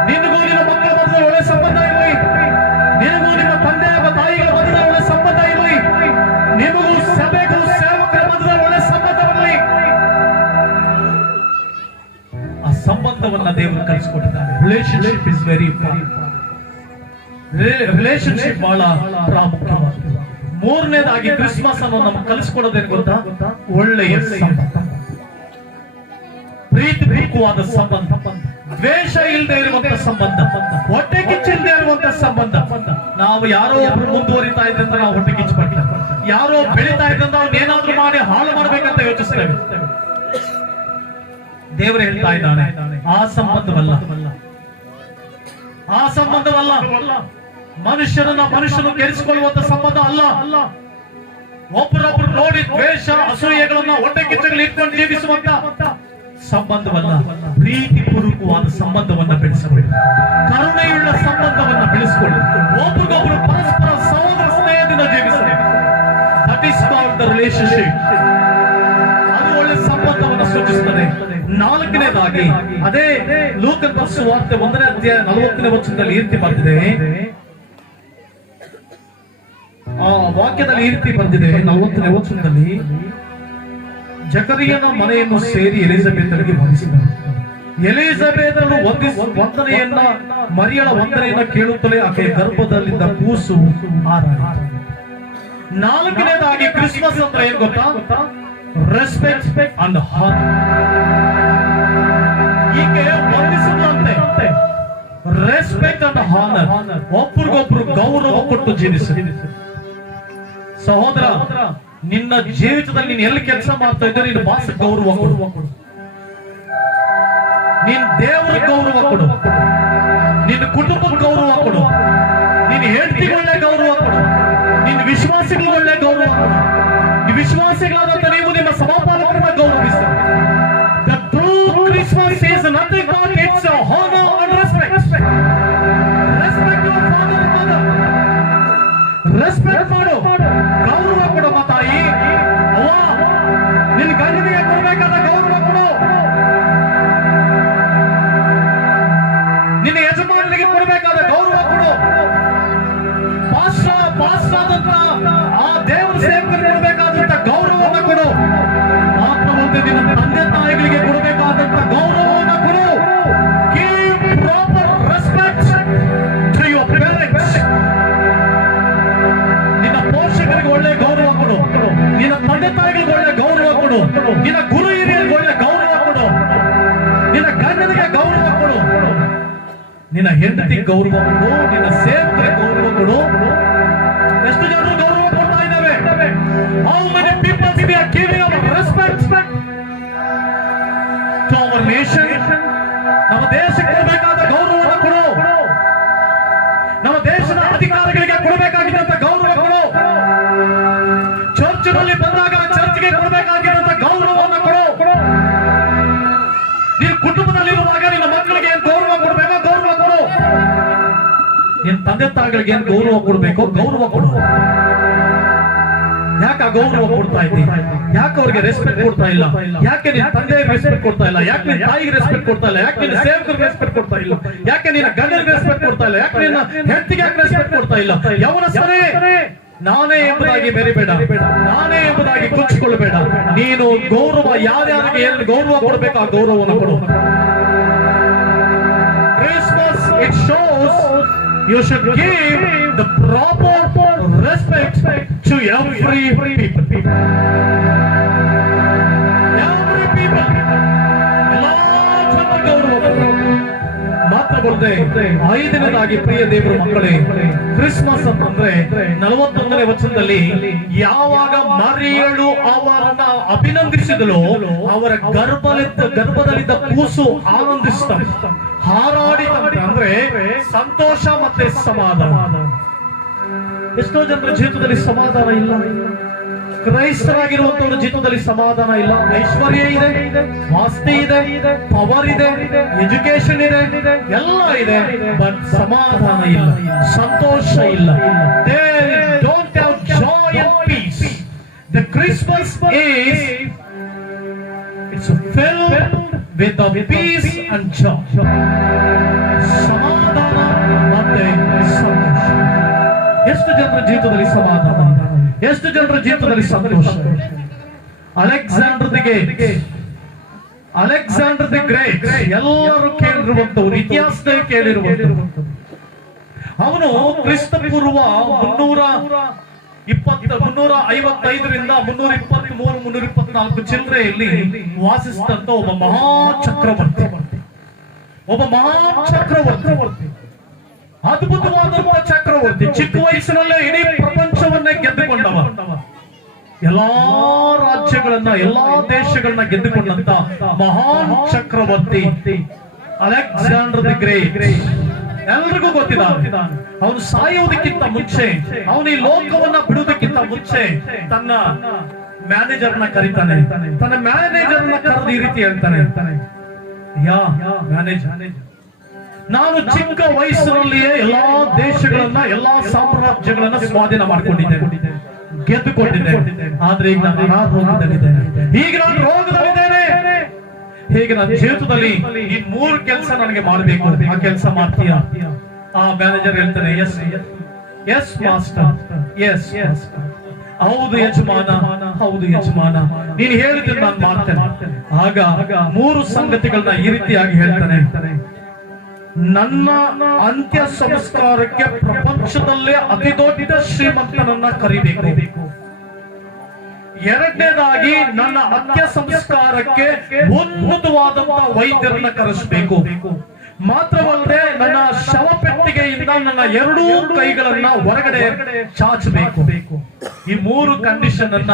ನಿನಗೂ ನಿನ್ನ ಮಕ್ಕಳ ಮಧ್ಯದಲ್ಲಿ ಒಳ್ಳೆ ಸಂಬಂಧ ಇರಲಿ, ನಿನಗೂ ನಿಮ್ಮ ತಂದೆ ತಾಯಿಗಳ ಮಧ್ಯದಲ್ಲಿ ಒಳ್ಳೆ ಸಂಬಂಧ ಇರಲಿ, ನಿಮಗೂ ಸಭೆಗೂ ಸೇವಕರ ಮಧ್ಯದಲ್ಲಿ ಒಳ್ಳೆ ಸಂಬಂಧ ಬರಲಿ. ಆ ಸಂಬಂಧವನ್ನ ದೇವರು ಕಲಿಸಿಕೊಟ್ಟಿದ್ದಾರೆ. Relationship is very important. Relationship ಬಹಳ ಪ್ರಾಮುಖ್ಯವಾದ. ಮೂರನೇದಾಗಿ ಕ್ರಿಸ್ಮಸ್ ಅನ್ನು ನಮ್ಗೆ ಕಲಿಸ್ಕೊಡೋದೇನು ಗೊತ್ತಾ? ಒಳ್ಳೆಯ ಸಂಬಂಧ, ಪ್ರೀತಿಪೂರ್ವಕವಾದ ಸಂಬಂಧ, ದ್ವೇಷ ಇಲ್ಲದೆ ಇರುವಂತಹ ಸಂಬಂಧ, ಹೊಟ್ಟೆ ಕಿಚ್ಚಿಲ್ಲದೆ ಇರುವಂತಹ ಸಂಬಂಧ. ನಾವು ಯಾರೋ ಒಬ್ರು ಮುಂದುವರಿತಾ ಇದ್ದಂತ ನಾವು ಹೊಟ್ಟೆ ಕಿಚ್ಚು ಪಡ್ತೇವೆ, ಯಾರೋ ಬೆಳೀತಾ ಇದ್ದಂತ ಅವ್ನು ಏನಾದ್ರೂ ಮಾಡಿ ಹಾಳು ಮಾಡ್ಬೇಕಂತ ಯೋಚಿಸ್ತೇವೆ. ದೇವರು ಹೇಳ್ತಾ ಇದ್ದಾನೆ, ಆ ಸಂಬಂಧವಲ್ಲ, ಆ ಸಂಬಂಧವಲ್ಲ. ಮನುಷ್ಯನು ಕೆಡಿಸಿಕೊಳ್ಳುವಂತ ಸಂಬಂಧ ಅಲ್ಲ. ಒಬ್ಬರೊಬ್ರು ನೋಡಿ ದ್ವೇಷ ಅಸೂಯೆಗಳನ್ನ ಹೊಟ್ಟೆ ಕಿಚ್ಚುಗಳು ಇಟ್ಕೊಂಡು ಜೀವಿಸುವಂತ ಸಂಬಂಧವಲ್ಲ. ಪ್ರೀತಿಪೂರ್ವಕವಾದ ಸಂಬಂಧವನ್ನ ಬೆಳೆಸಬೇಕು, ಕರುಣೆಯುಳ್ಳ ಸಂಬಂಧವನ್ನ ಬೆಳೆಸಿಕೊಳ್ಳಿ, ಒಬ್ರಿಗೊಬ್ರು ಪರಸ್ಪರ ಸಹೋದರ ಸ್ನೇಹದಿಂದ ಜೀವಿಸಬೇಕು. That is called the relationship. ಅದು ಒಳ್ಳೆ ಸಂಬಂಧವನ್ನು ಸೂಚಿಸುತ್ತದೆ. ನಾಲ್ಕನೇದಾಗಿ ಅದೇ ಲೂಕನ ಸುವಾರ್ತೆ 1ನೇ ಅಧ್ಯಾಯ 40ನೇ ವಚನದಲ್ಲಿ ಈ ರೀತಿ ಬರ್ತಿದೆ. ಆ ವಾಕ್ಯದಲ್ಲಿ ಈ ರೀತಿ ಬಂದಿದೆ 40ನೇ ವಚನದಲ್ಲಿ, ಜಕರಿಯನ ಮನೆಯನ್ನು ಸೇರಿ ಎಲಿಜಬೆತಳಿಗೆ ವಂದಿಸಿದನು. ಎಲಿಜಬೆತಳು ವಂದನೆಯನ್ನ ಮರಿಯಳ ವಂದನೆಯನ್ನ ಕೇಳುತ್ತಲೇ ಆಕೆಯ ಗರ್ಭದಲ್ಲಿದ್ದ ಕೂಸು ಹಾರಾಡಿತು. ನಾಲ್ಕನೇದಾಗಿ ಕ್ರಿಸ್ಮಸ್ ಅಂದ್ರೆ ಏನ್ ಗೊತ್ತಾ? Respect and honour. ಈಕೆ ವಂದಿಸಿದಂತೆ ರೆಸ್ಪೆಕ್ಟ್ ಅಂಡ್ ಹಾನರ್, ಒಬ್ಬರಿಗೊಬ್ರು ಗೌರವ ಕೊಟ್ಟು ಜೀವಿಸಿ. ಸಹೋದರ, ನಿನ್ನ ಜೀವಿತದಲ್ಲಿ ನೀನು ಎಲ್ಲಿ ಕೆಲಸ ಮಾಡ್ತಾ ಇದ್ದರೆ ನಿನ್ನ ಬಾಸ್ ಗೌರವ ಕೊಡು, ನಿನ್ನ ದೇವರ ಗೌರವ ಕೊಡು, ನಿನ್ನ ಕುಟುಂಬಕ್ಕೆ ಗೌರವ ಕೊಡು, ನಿನ್ನ ಹೆಂಡತಿಗೆ ಒಳ್ಳೆ ಗೌರವ ಕೊಡು, ನಿನ್ನ ವಿಶ್ವಾಸಿಗಳಿಗೆ ಒಳ್ಳೆ ಗೌರವ ಕೊಡು. ವಿಶ್ವಾಸಿಗಳಾದಂತ ನೀವು ನಿಮ್ಮ ಸಭಾಪಾಲಕರನ್ನ ಗೌರವಿಸಿ. The true Christmas is nothing but it's a honor and respect. Respect your father and mother. Respect ಮಾಡು, ಗೌರವ ಕೊಡು. ತಾಯಿ, ಅವ್ವ, ನಿನ್ನ ಗಂಡನಿಗೆ ಕೊಡಬೇಕಾದ ಗೌರವ ಕೊಡು, ನಿನ್ನ ಯಜಮಾನನಿಗೆ ಕೊಡಬೇಕಾದ ಗೌರವ ಕೊಡು. ಪಾಸ್ಟರಾದಂತ ಆ ದೇವರ ಸೇವಕರಿಗೆ ಕೊಡಬೇಕಾದಂತ ಗೌರವವನ್ನು ಕೊಡು. ಮಾತ್ರವಲ್ಲದೆ ನಿನ್ನ ತಂದೆ ತಾಯಿಗಳಿಗೆ ಕೊಡಬೇಕಾದಂತ ಗೌರವವನ್ನು ಕೊಡು. Give proper respect to your parents. ನಿನ್ನ ಪೋಷಕರಿಗೆ ಒಳ್ಳೆ ಗೌರವ ಕೊಡು, ನಿನ್ನ ತಂದೆ ತಾಯಿಗಳಿಗೆ ಒಳ್ಳೆ ಗೌರವ ಕೊಡು, ನಿನ್ನ ಗುರು ಹಿರಿಯರಿಗೆ ಒಳ್ಳೆ ಗೌರವ ಕೊಡು, ನಿನ್ನ ಗಂಡನಿಗೆ ಗೌರವ ಕೊಡು, ನಿನ್ನ ಹೆಂಡತಿಗೆ ಗೌರವ ಕೊಡು, ನಿನ್ನ ಸೇವಕರಿಗೆ ಗೌರವ ಕೊಡು. ಎಷ್ಟು ಜನರು ಗೌರವ ಕೊಡ್ತಾ ಇದ್ದಾವೆ? How many people we are giving our respect to our nation? ನಮ್ಮ ದೇಶಕ್ಕೆ ಕೊಡಬೇಕಾದ ಗೌರವವನ್ನು ಕೊಡು, ನಮ್ಮ ದೇಶದ ಅಧಿಕಾರಿಗಳಿಗೆ ಕೊಡಬೇಕಾಗಿದ್ದಂತ ಗೌರವ ಕೊಡು, ಚರ್ಚ್ನಲ್ಲಿ ಬಂದಾಗ ಚರ್ಚ್ಗೆ ಕೊಡಬೇಕಾಗಿದ್ದಂತ ಗೌರವವನ್ನು ಕೊಡು. ನೀನು ಕುಟುಂಬದಲ್ಲಿರುವಾಗ ನಿನ್ನ ಮಕ್ಕಳಿಗೆ ಏನ್ ಗೌರವ ಕೊಡಬೇಕೋ ಗೌರವ ಕೊಡು, ನಿನ್ನ ತಂದೆ ತಾಯಿಗಳಿಗೆ ಏನ್ ಗೌರವ ಕೊಡಬೇಕೋ ಗೌರವ ಕೊಡು. ಯಾಕೆ ಆ ಗೌರವ ಕೊಡ್ತಾ ಇದ್ದೀನಿ? ಯಾಕೆ ಅವ್ರಿಗೆ ರೆಸ್ಪೆಕ್ಟ್ ಕೊಡ್ತಾ ಇಲ್ಲ? ಯಾಕೆ ನಿನ್ನ ತಂದೆಗೆ ರೆಸ್ಪೆಕ್ಟ್ ಕೊಡ್ತಾ ಇಲ್ಲ? ಯಾಕೆ ನಿನ್ನ ತಾಯಿಗೆ ರೆಸ್ಪೆಕ್ಟ್ ಕೊಡ್ತಾ ಇಲ್ಲ? ಯಾಕೆ ನಿನ್ನ ಸೇವಕರಿಗೆ ರೆಸ್ಪೆಕ್ಟ್ ಕೊಡ್ತಾ ಇಲ್ಲ? ಯಾಕೆ ನಿನ್ನ ಗಂಡನಿಗೆ ರೆಸ್ಪೆಕ್ಟ್ ಕೊಡ್ತಾ ಇಲ್ಲ? ಯಾಕೆ ನಿನ್ನ ಹೆಂಡತಿಗೆ ರೆಸ್ಪೆಕ್ಟ್ ಕೊಡ್ತಾ ಇಲ್ಲ? ಯವನಸ್ಥರೇ, ನಾನೇ ಎಂಬುದಾಗಿ ಬೆರಿಬೇಡ, ನಾನೇ ಎಂಬುದಾಗಿ ಕುಚ್ಚಿಕೊಳ್ಳಬೇಡ. ನೀನು ಗೌರವ ಯಾರ್ಯಾರಿಗೆ ಏನು ಗೌರವ ಕೊಡಬೇಕು ಆ ಗೌರವವನ್ನು ಕೊಡು. Christmas, it shows you should give the proper respect to every people. Every people. ಎಲ್ಲಾ ಜನರ ಗೌರವ ಮಾತ್ರ ಬರದೆ. ಐದನೇದಾಗಿ ಪ್ರಿಯ ದೇವರ ಮಕ್ಕಳೇ, ಕ್ರಿಸ್ಮಸ್ ಅಂತಂದ್ರೆ 41ನೇ ವಚನದಲ್ಲಿ ಯಾವಾಗ ಮರಿಯಳು ಅವರನ್ನ ಅಭಿನಂದಿಸಿದಳು, ಅವರ ಗರ್ಭದಲ್ಲಿದ್ದ ಕೂಸು ಆನಂದಿಸ್ತಾರೆ, ಹಾರಾಡಿದಂತೆ. ಅಂದ್ರೆ ಸಂತೋಷ ಮತ್ತೆ ಸಮಾಧಾನ. ಎಷ್ಟೋ ಜನರ ಜೀವಿತದಲ್ಲಿ ಸಮಾಧಾನ ಇಲ್ಲ. ಕ್ರೈಸ್ತರಾಗಿರುವಂತವ್ರ ಜೀವಿತದಲ್ಲಿ ಸಮಾಧಾನ ಇಲ್ಲ. ಐಶ್ವರ್ಯ ಇದೆ, ಆಸ್ತಿ ಇದೆ, ಪವರ್ ಇದೆ, ಎಜುಕೇಶನ್ ಇದೆ, ಎಲ್ಲ ಇದೆ, ಬಟ್ ಸಮಾಧಾನ ಇಲ್ಲ, ಸಂತೋಷ ಇಲ್ಲ. They don't have joy and peace. The Christmas is, it's filled with the peace and joy. ಸಮಾಧಾನ ಮತ್ತೆ ಸಂತೋಷ. ಎಷ್ಟು ಜನರ ಜೀವಿತದಲ್ಲಿ ಸಮಾಧಾನ, ಎಷ್ಟು ಜನರ ಜೀವಿತದಲ್ಲಿ ಸಂತೋಷ? ಅಲೆಕ್ಸಾಂಡರ್ ದಿ ಗ್ರೇಟ್ ಎಲ್ಲರೂ ಕೇಳಿರುವಂತವ್ರು, ಇತಿಹಾಸದಲ್ಲಿ ಕೇಳಿರುವಂತವ್ರು. ಅವನು ಕ್ರಿಸ್ತ ಪೂರ್ವ 355ರಿಂದ 323-324 ಚಿಲ್ಲರೆಯಲ್ಲಿ ವಾಸಿಸಿದಂತ ಒಬ್ಬ ಮಹಾ ಚಕ್ರವರ್ತಿ, ಅದ್ಭುತವಾದಂತಹ ಚಕ್ರವರ್ತಿ. ಚಿಕ್ಕ ವಯಸ್ಸಿನಲ್ಲೇ ಇಡೀ ಪ್ರಪಂಚವನ್ನೇ ಗೆದ್ದುಕೊಂಡವ, ಎಲ್ಲಾ ರಾಜ್ಯಗಳನ್ನ, ಎಲ್ಲಾ ದೇಶಗಳನ್ನ ಗೆದ್ದುಕೊಂಡಂತ ಮಹಾನ್ ಚಕ್ರವರ್ತಿ ಅಲೆಕ್ಸಾಂಡರ್ ದಿ ಗ್ರೇಟ್. ಎಲ್ರಿಗೂ ಗೊತ್ತಿದ್ದಾನೆ. ಅವನು ಸಾಯೋದಕ್ಕಿಂತ ಮುಂಚೆ, ಅವನು ಈ ಲೋಕವನ್ನ ಬಿಡುವುದಕ್ಕಿಂತ ಮುಂಚೆ ತನ್ನ ಮ್ಯಾನೇಜರ್ನ ಕರೀತಾನೆ. ತನ್ನ ಮ್ಯಾನೇಜರ್ನ ಕರೆದು ಈ ರೀತಿ ಹೇಳ್ತಾನೆ, ಯಾ ಮ್ಯಾನೇಜರ್, ನಾನು ಚಿಕ್ಕ ವಯಸ್ಸಿನಲ್ಲಿಯೇ ಎಲ್ಲಾ ದೇಶಗಳನ್ನ, ಎಲ್ಲಾ ಸಾಮ್ರಾಜ್ಯಗಳನ್ನ ಸ್ವಾಧೀನ ಮಾಡಿಕೊಂಡಿದ್ದೇನೆ, ಗೆದ್ದುಕೊಂಡಿದ್ದೇನೆ. ಆದ್ರೆ ಈಗ ನಾನು ಅನಾರೋಗ್ಯದಲ್ಲಿದ್ದೇನೆ, ಈಗ ನಾನು ರೋಗದಲ್ಲಿದ್ದೇನೆ. ಹೇಗೆ ನನ್ನ ಜೀವಿತದಲ್ಲಿ ಈ 3 ಕೆಲಸ ನನಗೆ ಮಾಡಬೇಕು, ಆ ಕೆಲಸ ಮಾಡ್ತೀಯ? ಆ ಮ್ಯಾನೇಜರ್ ಹೇಳ್ತಾನೆ, ಎಸ್ ಮಾಸ್ಟರ್, ಎಸ್. ಹೌದು ಯಜಮಾನ, ಹೌದು ಯಜಮಾನ, ನೀನು ಹೇಳಿದ್ರೆ ನಾನು ಮಾಡ್ತೇನೆ. ಆಗ 3 ಸಂಗತಿಗಳನ್ನ ಈ ರೀತಿಯಾಗಿ ಹೇಳ್ತಾನೆ. ನನ್ನ ಅಂತ್ಯ ಸಂಸ್ಕಾರಕ್ಕೆ ಪ್ರಪಂಚದಲ್ಲೇ ಅತಿ ದೊಡ್ಡ ಶ್ರೀಮಂತನನ್ನ ಕರಿಬೇಕು. ಎರಡನೇದಾಗಿ ನನ್ನ ಅಂತ್ಯ ಸಂಸ್ಕಾರಕ್ಕೆ ಉನ್ನತವಾದಂತಹ ವೈದ್ಯರನ್ನ ಕರೆಸಬೇಕು. ಮಾತ್ರವಲ್ಲದೆ ನನ್ನ ಶವಪೆಟ್ಟಿಗೆಯಿಂದ ನನ್ನ 2 ಕೈಗಳನ್ನ ಹೊರಗಡೆ ಚಾಚಬೇಕು. ಈ 3 ಕಂಡೀಷನ್ ಅನ್ನ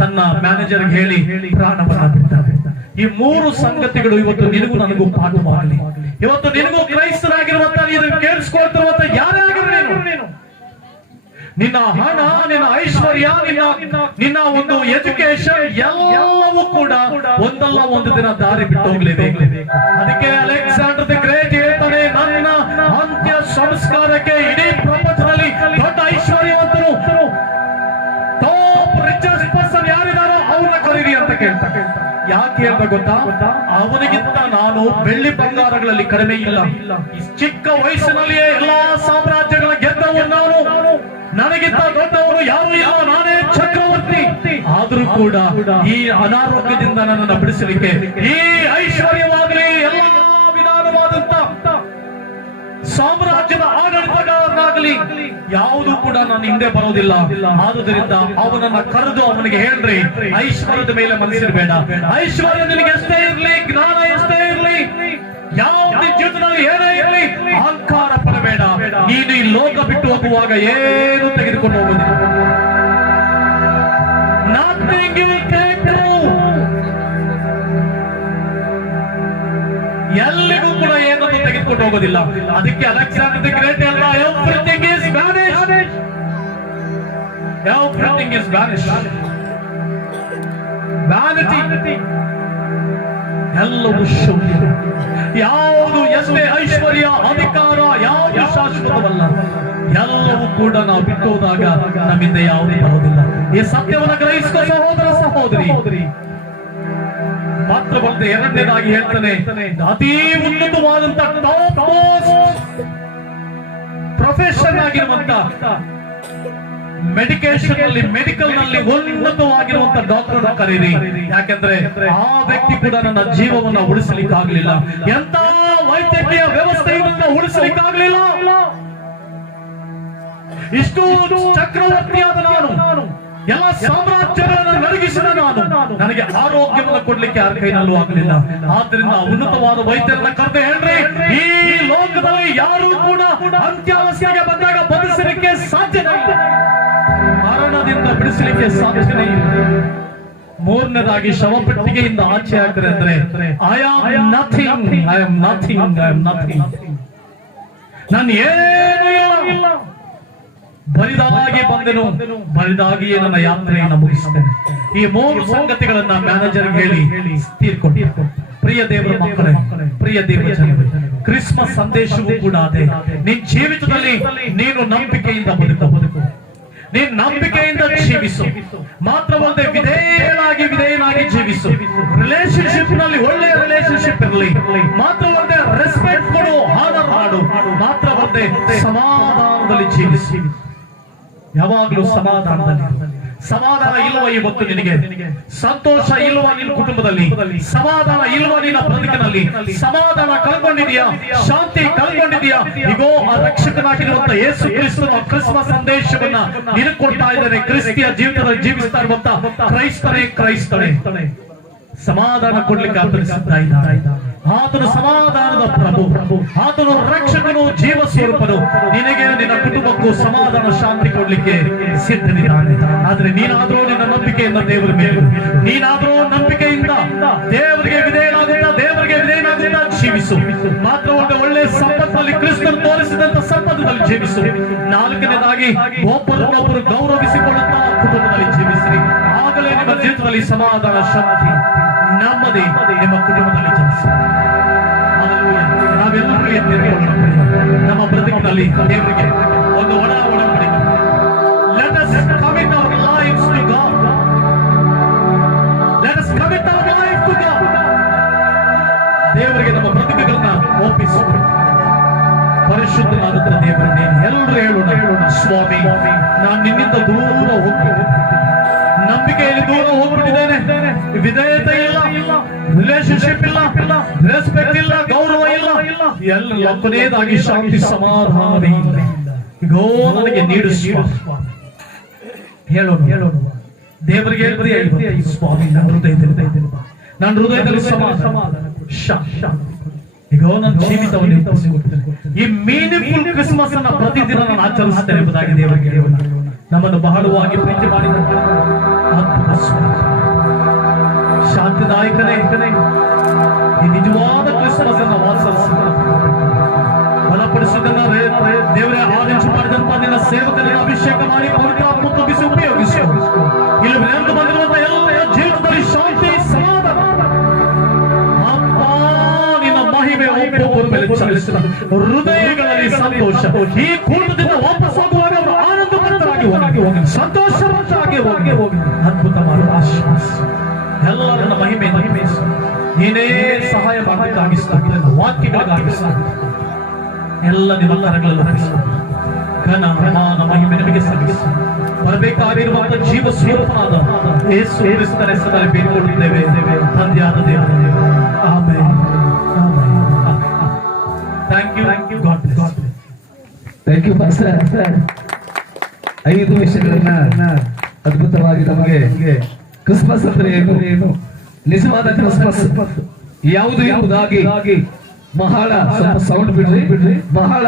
ತನ್ನ ಮ್ಯಾನೇಜರ್ ಹೇಳಿ ಪ್ರಾಣವನ್ನ ಬಿಟ್ಟಾರೆ. ಈ 3 ಸಂಗತಿಗಳು ಇವತ್ತು ನಿನಗೂ ನನಗೂ ಪಾಠವಾಗಲಿ. ಇವತ್ತು ನಿನಗೂ ಕ್ರೈಸ್ತರಾಗಿರುವಂತ, ನೀನು ಕೇಳಿಸ್ಕೊಳ್ತಿರುವಂತ ಯಾರೇ ಆಗಿರಲಿ, ನೀನು ನಿನ್ನ ಹಣ, ನಿನ್ನ ಐಶ್ವರ್ಯ, ನಿನ್ನ ಒಂದು ಎಜುಕೇಶನ್ ಎಲ್ಲವೂ ಕೂಡ ಒಂದಲ್ಲ ಒಂದು ದಿನ ದಾರಿ ಬಿಟ್ಟು ಹೋಗ್ಲೇಬೇಕು. ಅದಕ್ಕೆ ಅಲೆಕ್ಸಾಂಡರ್ ದಿ ಗ್ರೇಟ್ ಹೇಳ್ತಾನೆ, ನನ್ನ ಅಂತ್ಯ ಸಂಸ್ಕಾರಕ್ಕೆ ಇಡೀ ಪ್ರಪಂಚದಲ್ಲಿ ದೊಡ್ಡ ಐಶ್ವರ್ಯವಂತರು, ಟಾಪ್ ರಿಚೆಸ್ಟ್ ಪರ್ಸನ್ ಯಾರಿದಾರೋ ಅವ್ರನ್ನ ಕರೀರಿ ಅಂತ ಕೇಳ್ತಾರೆ. ಯಾಕೆ ಹೇಳ್ದ ಗೊತ್ತಾ? ಅವನಿಗಿಂತ ನಾನು ಬೆಳ್ಳಿ ಬಂಗಾರಗಳಲ್ಲಿ ಕಡಿಮೆ ಇಲ್ಲ. ಚಿಕ್ಕ ವಯಸ್ಸಿನಲ್ಲಿಯೇ ಎಲ್ಲಾ ಸಾಮ್ರಾಜ್ಯಗಳ ಗೆದ್ದವರು ನಾನು, ನನಗಿಂತ ದೊಡ್ಡವರು ಯಾರು ಇಲ್ಲ, ನಾನೇ ಚಕ್ರವರ್ತಿ. ಆದ್ರೂ ಕೂಡ ಈ ಅನಾರೋಗ್ಯದಿಂದ ನನ್ನನ್ನು ಬಿಡಿಸಲಿಕ್ಕೆ, ಈ ಐಶ್ವರ್ಯವಾಗಲಿ, ಎಲ್ಲಾ ವಿಧಾನವಾದಂತ ಸಾಮ್ರಾಜ್ಯದ ಆಡಳಿತಗಾರನಾಗಲಿ ಯಾವುದು ಕೂಡ ನಾನು ಹಿಂದೆ ಬರೋದಿಲ್ಲ. ಆದುದರಿಂದ ಅವನನ್ನ ಕರೆದು ಅವನಿಗೆ ಹೇಳ್ರಿ, ಐಶ್ವರ್ಯದ ಮೇಲೆ ಮನಸ್ಸಿರಬೇಡ, ಐಶ್ವರ್ಯ ನಿನಗೆ ಎಷ್ಟೇ ಇರ್ಲಿ, ಜ್ಞಾನ ಎಷ್ಟೇ ಇರ್ಲಿ, ಯಾವುದೇ ಜೀವನದಲ್ಲಿ ಏನೇ ಇರಲಿ, ಅಹಂಕಾರ ಪಡಬೇಡ. ನೀನು ಈ ಲೋಕ ಬಿಟ್ಟು ಹೋಗುವಾಗ ಏನು ತೆಗೆದುಕೊಂಡು ಹೋಗುವುದಿಲ್ಲ. Nothing will take you. ಎಲ್ಲಿಗೂ ಕೂಡ ಏನನ್ನು ತೆಗೆದುಕೊಂಡು ಹೋಗೋದಿಲ್ಲ. ಅದಕ್ಕೆ ಅಲೆಕ್ಸಾಂಡರ್ ದಿ ಗ್ರೇಟ್ ಎಲ್ಲ everything is vanish, everything is vanish, vanity, ಎಲ್ಲವೂ ಶೂನ್ಯ. ಯಾವುದು ಎಷ್ಟೇ ಐಶ್ವರ್ಯ, ಅಧಿಕಾರ ಯಾವುದು ಶಾಶ್ವತವಲ್ಲ. ಎಲ್ಲವೂ ಕೂಡ ನಾವು ಬಿಟ್ಟು ಹೋದಾಗ ನಮ್ಮಿಂದ ಯಾವುದೇ ಬರೋದಿಲ್ಲ. ಈ ಸತ್ಯವನ್ನು ಗ್ರಹಿಸಿದ ಸಹೋದರ ಸಹೋದರಿ, ಮಾತ್ರವಲ್ಲದೆ ಎರಡನೇದಾಗಿ ಹೇಳ್ತಾನೆ, ಅತಿ ಉನ್ನತವಾದಂತ ಟಾಪ್ ಪ್ರೊಫೆಷನ್ ಆಗಿರುವಂತ ಮೆಡಿಕೇಶನ್ ನಲ್ಲಿ, ಮೆಡಿಕಲ್ ನಲ್ಲಿ ಉನ್ನತವಾಗಿರುವಂತ ಡಾಕ್ಟರ್ ಕರೀರಿ. ಯಾಕೆಂದ್ರೆ ಆ ವ್ಯಕ್ತಿ ಕೂಡ ನನ್ನ ಜೀವವನ್ನ ಉಳಿಸಲಿಕ್ಕಾಗ್ಲಿಲ್ಲ, ಎಂತ ವೈದ್ಯಕೀಯ ವ್ಯವಸ್ಥೆಯಿಂದ ಉಳಿಸಲಿಕ್ಕಾಗ್ಲಿಲ್ಲ. ಇಷ್ಟು ಚಕ್ರವರ್ತಿಯಾದ ನಾನು, ಎಲ್ಲ ಸಾಮ್ರಾಜ್ಯಗಳನ್ನು ನಡಗಿಸಿದ ನಾನು, ನನಗೆ ಆರೋಗ್ಯವನ್ನು ಕೊಡ್ಲಿಕ್ಕೆ ಯಾರ ಕೈನಲ್ಲೂ ಆಗಲಿಲ್ಲ. ಆದ್ರಿಂದ ಉನ್ನತವಾದ ವೈದ್ಯರನ್ನ ಕರೆದು ಹೇಳ್ರಿ, ಈ ಲೋಕದಲ್ಲಿ ಯಾರು ಕೂಡ ಅಂತ್ಯಾವಸ್ಥೆಗೆ ಬಂದಾಗ ಬದುಕಲಿಕ್ಕೆ ಸಾಧ್ಯನೇ ಇಲ್ಲ, ಮರಣದಿಂದ ಬಿಡಿಸಲಿಕ್ಕೆ ಸಾಧ್ಯನೇ ಇಲ್ಲ. ಮೂರನೇದಾಗಿ ಶವಪೆಟ್ಟಿಗೆಯಿಂದ ಆಚೆ ಹಾಕ್ತಾರೆ ಅಂದ್ರೆ I am nothing, I am nothing, I am nothing, ನಾನು ಏನೂ ಇಲ್ಲ, ಬರಿದಾಗಿ ಬಂದೆನು, ಬರಿದಾಗಿಯೇ ನನ್ನ ಯಾತ್ರೆಯನ್ನು ಮುಗಿಸ್ತೇನೆ. ಈ 3 ಸಂಗತಿಗಳನ್ನ ಮ್ಯಾನೇಜರ್ ಹೇಳಿ ತೀರ್ಕೊಂಡು. ಪ್ರಿಯ ದೇವರ ಮಕ್ಕಳೇ, ಪ್ರಿಯ ದೇವರ ಜನರೇ, ಕ್ರಿಸ್ಮಸ್ ಸಂದೇಶವೂ ಕೂಡ ಅದೇ. ನಿನ್ನ ಜೀವಿತದಲ್ಲಿ ನೀನು ನಂಬಿಕೆಯಿಂದ ಬದುಕು, ನೀನು ನಂಬಿಕೆಯಿಂದ ಜೀವಿಸು. ಮಾತ್ರವಲ್ಲದೆ ವಿಧೇಯನಾಗಿ ಜೀವಿಸು. ರಿಲೇಶನ್ಶಿಪ್ ನಲ್ಲಿ ಒಳ್ಳೆಯ ರಿಲೇಶನ್ಶಿಪ್ ಇರಲಿ. ಮಾತ್ರವಲ್ಲದೆ ರೆಸ್ಪೆಕ್ಟ್ ಕೊಡು, ಆದರ್ ಮಾಡು. ಮಾತ್ರವಲ್ಲದೆ ಸಮಾಧಾನದಲ್ಲಿ ಜೀವಿಸಿ, ಯಾವಾಗಲೂ ಸಮಾಧಾನದಲ್ಲಿ. ಸಮಾಧಾನ ಇಲ್ವಾ ಇವತ್ತು ನಿನಗೆ? ಸಂತೋಷ ಇಲ್ವಾ ನಿನ್ನ ಕುಟುಂಬದಲ್ಲಿ? ಸಮಾಧಾನ ಇಲ್ವಾ ನಿನ್ನ ಬದುಕಿನಲ್ಲಿ? ಸಮಾಧಾನ ಕಳ್ಕೊಂಡಿದ್ಯಾ? ಶಾಂತಿ ಕಳ್ಕೊಂಡಿದ್ಯಾ? ಈಗೋ ಆ ರಕ್ಷಕನಾಗಿರುವಂತ ಯೇಸು ಕ್ರಿಸ್ತನ ಕ್ರಿಸ್ಮಸ್ ಸಂದೇಶವನ್ನ ನಿನಗೆ ಕೊಡ್ತಾ ಇದ್ದಾರೆ. ಕ್ರಿಸ್ತಿಯ ಜೀವಿತದಲ್ಲಿ ಜೀವಿಸ್ತಾ ಇರುವಂತ ಕ್ರೈಸ್ತರೇ ಸಮಾಧಾನ ಕೊಡ್ಲಿಕ್ಕೆ ಆತನು ಸಿದ್ಧ ಇದ್ದಾನೆ. ಆತನು ಸಮಾಧಾನದ ಪ್ರಭು, ಆತನು ರಕ್ಷಕನು, ಜೀವ ಸ್ವರೂಪನು. ನಿನಗೆ ನಿನ್ನ ಕುಟುಂಬಕ್ಕೂ ಸಮಾಧಾನ ಶಾಂತಿ ಕೊಡ್ಲಿಕ್ಕೆ ಸಿದ್ಧನಿದ್ದಾನೆ. ಆದ್ರೆ ನೀನಾದ್ರೂ ನಿನ್ನ ನಂಬಿಕೆಯಿಂದ ದೇವರ ಮೇಲೆ, ನೀನಾದ್ರೂ ನಂಬಿಕೆಯಿಂದ ದೇವರಿಗೆ ವಿಧೇಯನಾಗುತ್ತಾ ಜೀವಿಸು. ಮಾತ್ರ ಒಂದು ಒಳ್ಳೆ ಸಂಪತ್ತಲ್ಲಿ ಕ್ರಿಸ್ತನು ತೋರಿಸಿದಂತ ಸಂಪತ್ತದಲ್ಲಿ ಜೀವಿಸು. ನಾಲ್ಕನೇದಾಗಿ ಒಬ್ಬರನ್ನೊಬ್ಬರು ಗೌರವಿಸಿಕೊಳ್ಳುತ್ತಾ ಕುಟುಂಬದಲ್ಲಿ ಜೀವಿಸಿರಿ. ಆಗಲೇ ನಿಮ್ಮ ಜೀವಿತದಲ್ಲಿ ಸಮಾಧಾನ, ಶಾಂತಿ, ನೆಮ್ಮದಿ ನಿಮ್ಮ ಕುಟುಂಬದಲ್ಲಿ ಜೀವಿಸಿ. ನಾವೆಲ್ಲರೂ ನಮ್ಮ ಬದುಕಿನಲ್ಲಿ ದೇವರಿಗೆ ಒಂದು ಒಡಂಬಡಿಕೆ. Let us commit our lives to God. Let us commit our life to God. ದೇವರಿಗೆ ನಮ್ಮ ಬದುಕುಗಳನ್ನ ಒಪ್ಪಿಸೋಣ. ಪರಿಶುದ್ಧನಾದಂತ ದೇವರನ್ನೇ ಎಲ್ಲರೂ ಹೇಳೋಣ, ಸ್ವಾಮಿ ನಾನು ನಿನ್ನಿಂದ ದೂರ ಹೋಗ್ಬಿಟ್ಟಿದ್ದೇನೆ, ನಂಬಿಕೆಯಲ್ಲಿ ದೂರ ಹೋಗ್ಬಿಟ್ಟಿದ್ದೇನೆ, ವಿಧೇಯತೆ ಇಲ್ಲ, ರಿಲೇಶನ್ಶಿಪ್ ಇಲ್ಲ, ರೆಸ್ಪೆಕ್ಟ್ ಇಲ್ಲ, ಗೌರವ ಇಲ್ಲ, ಎಲ್ಲ ಕೊನೆಯದಾಗಿ ಶಾಂತಿ ಸಮಾಧಾನ ಇಲ್ಲ. ಈಗೋ ನನಗೆ ನೀಡು ಹೇಳೋಣ ದೇವರಿಗೆ ಸ್ವಾಮಿ ನನ್ನ ಹೃದಯದಲ್ಲಿ ಸಮಾಧಾನ, ಈಗೋ ನನ್ನ ಜೀವಿತವನ್ನು ಈ ಮೀನಿಂಗ್ಫುಲ್ ಕ್ರಿಸ್ಮಸ್ ಅನ್ನ ಪ್ರತಿದಿನ ನಾನು ಆಚರಿಸುತ್ತೇನೆ ಎಂಬುದಾಗಿ ದೇವರಿಗೆ ಹೇಳೋಣ. ನಮ್ಮನ್ನು ಬಹಳವಾಗಿ ಪ್ರೀತಿ ಮಾಡಿದ ಶಾಂತಿದಾಯಕನೇ, ಈ ನಿಜವಾದ ಕ್ರಿಸ್ಮಸ್ ಅನ್ನು ಆಚರಿಸಿದ ಬಲಪಡಿಸಿದನ್ನ ದೇವರೇ ಆದೇಶ ಮಾಡಿದಂತ ನಿನ್ನ ಸೇವಕರನ್ನು ಅಭಿಷೇಕ ಮಾಡಿ ಪವಿತ್ರಾತ್ಮ ತುಂಬಿಸಿ ಉಪಯೋಗಿಸು. ಇಲ್ಲಿ ನೆರೆದು ಬಂದಿರುವಂತ ಎಲ್ಲ ಜೀವನದಲ್ಲಿ ಶಾಂತಿ, ಸಮಾಧಾನ, ನಿನ್ನ ಮಹಿಮೆ ಒಬ್ಬೊಬ್ಬರ ಮೇಲೆ ಚಲಿಸಿದ ಹೃದಯಗಳಲ್ಲಿ ಸಂತೋಷ. ಈ ಕೂಟದಿಂದ ವಾಪಸ್ ಹೋಗುವಾಗ ಅವರು ಆನಂದವಂತರಾಗಿ ಹೋಗಿ, ಸಂತೋಷವಂತರಾಗಿ ಹೋಗಿ, ಅದ್ಭುತ ಮಾಡುವ ಆಶ್ವಾಸ ಎಲ್ಲರನ್ನ ಮಹಿಮೆ ನೀನೇ ಸಹಾಯ ಮಾಡಬೇಕಾಗಿಸ್ತಾರೆ. ವಾಕ್ಯಗಳಿಗಾಗಿಸ್ತ ಎಲ್ಲ ನಿಮ್ಮಲ್ಲರಗಳೆಲ್ಲ ಘನ ಮಾನ ಮಹಿಮೆ ನಿಮಗೆ ಸಲ್ಲಿಸಿ ಬರಬೇಕಾಗಿರುವಂತ ಜೀವ ಸ್ವರೂಪನಾದ ಯೇಸು ಕ್ರಿಸ್ತನ ಹೆಸರಲ್ಲಿ ಬೇಡಿಕೊಳ್ಳುತ್ತೇವೆ ತಂದೆಯಾದ ದೇವರೇ, amen. Thank you. God bless. Thank you pastor. 5 ವಿಷಯಗಳನ್ನ ಅದ್ಭುತವಾಗಿ ನಮಗೆ ಕ್ರಿಸ್ಮಸ್ ಅಂದ್ರೆ ಏನು, ನಿಜವಾದ ಕ್ರಿಸ್ಮಸ್ ಯಾವುದು ಎಂಬುದಾಗಿ ಬಹಳ ಸೌಂಡ್ ಬಿಡ್ರಿ ಬಹಳ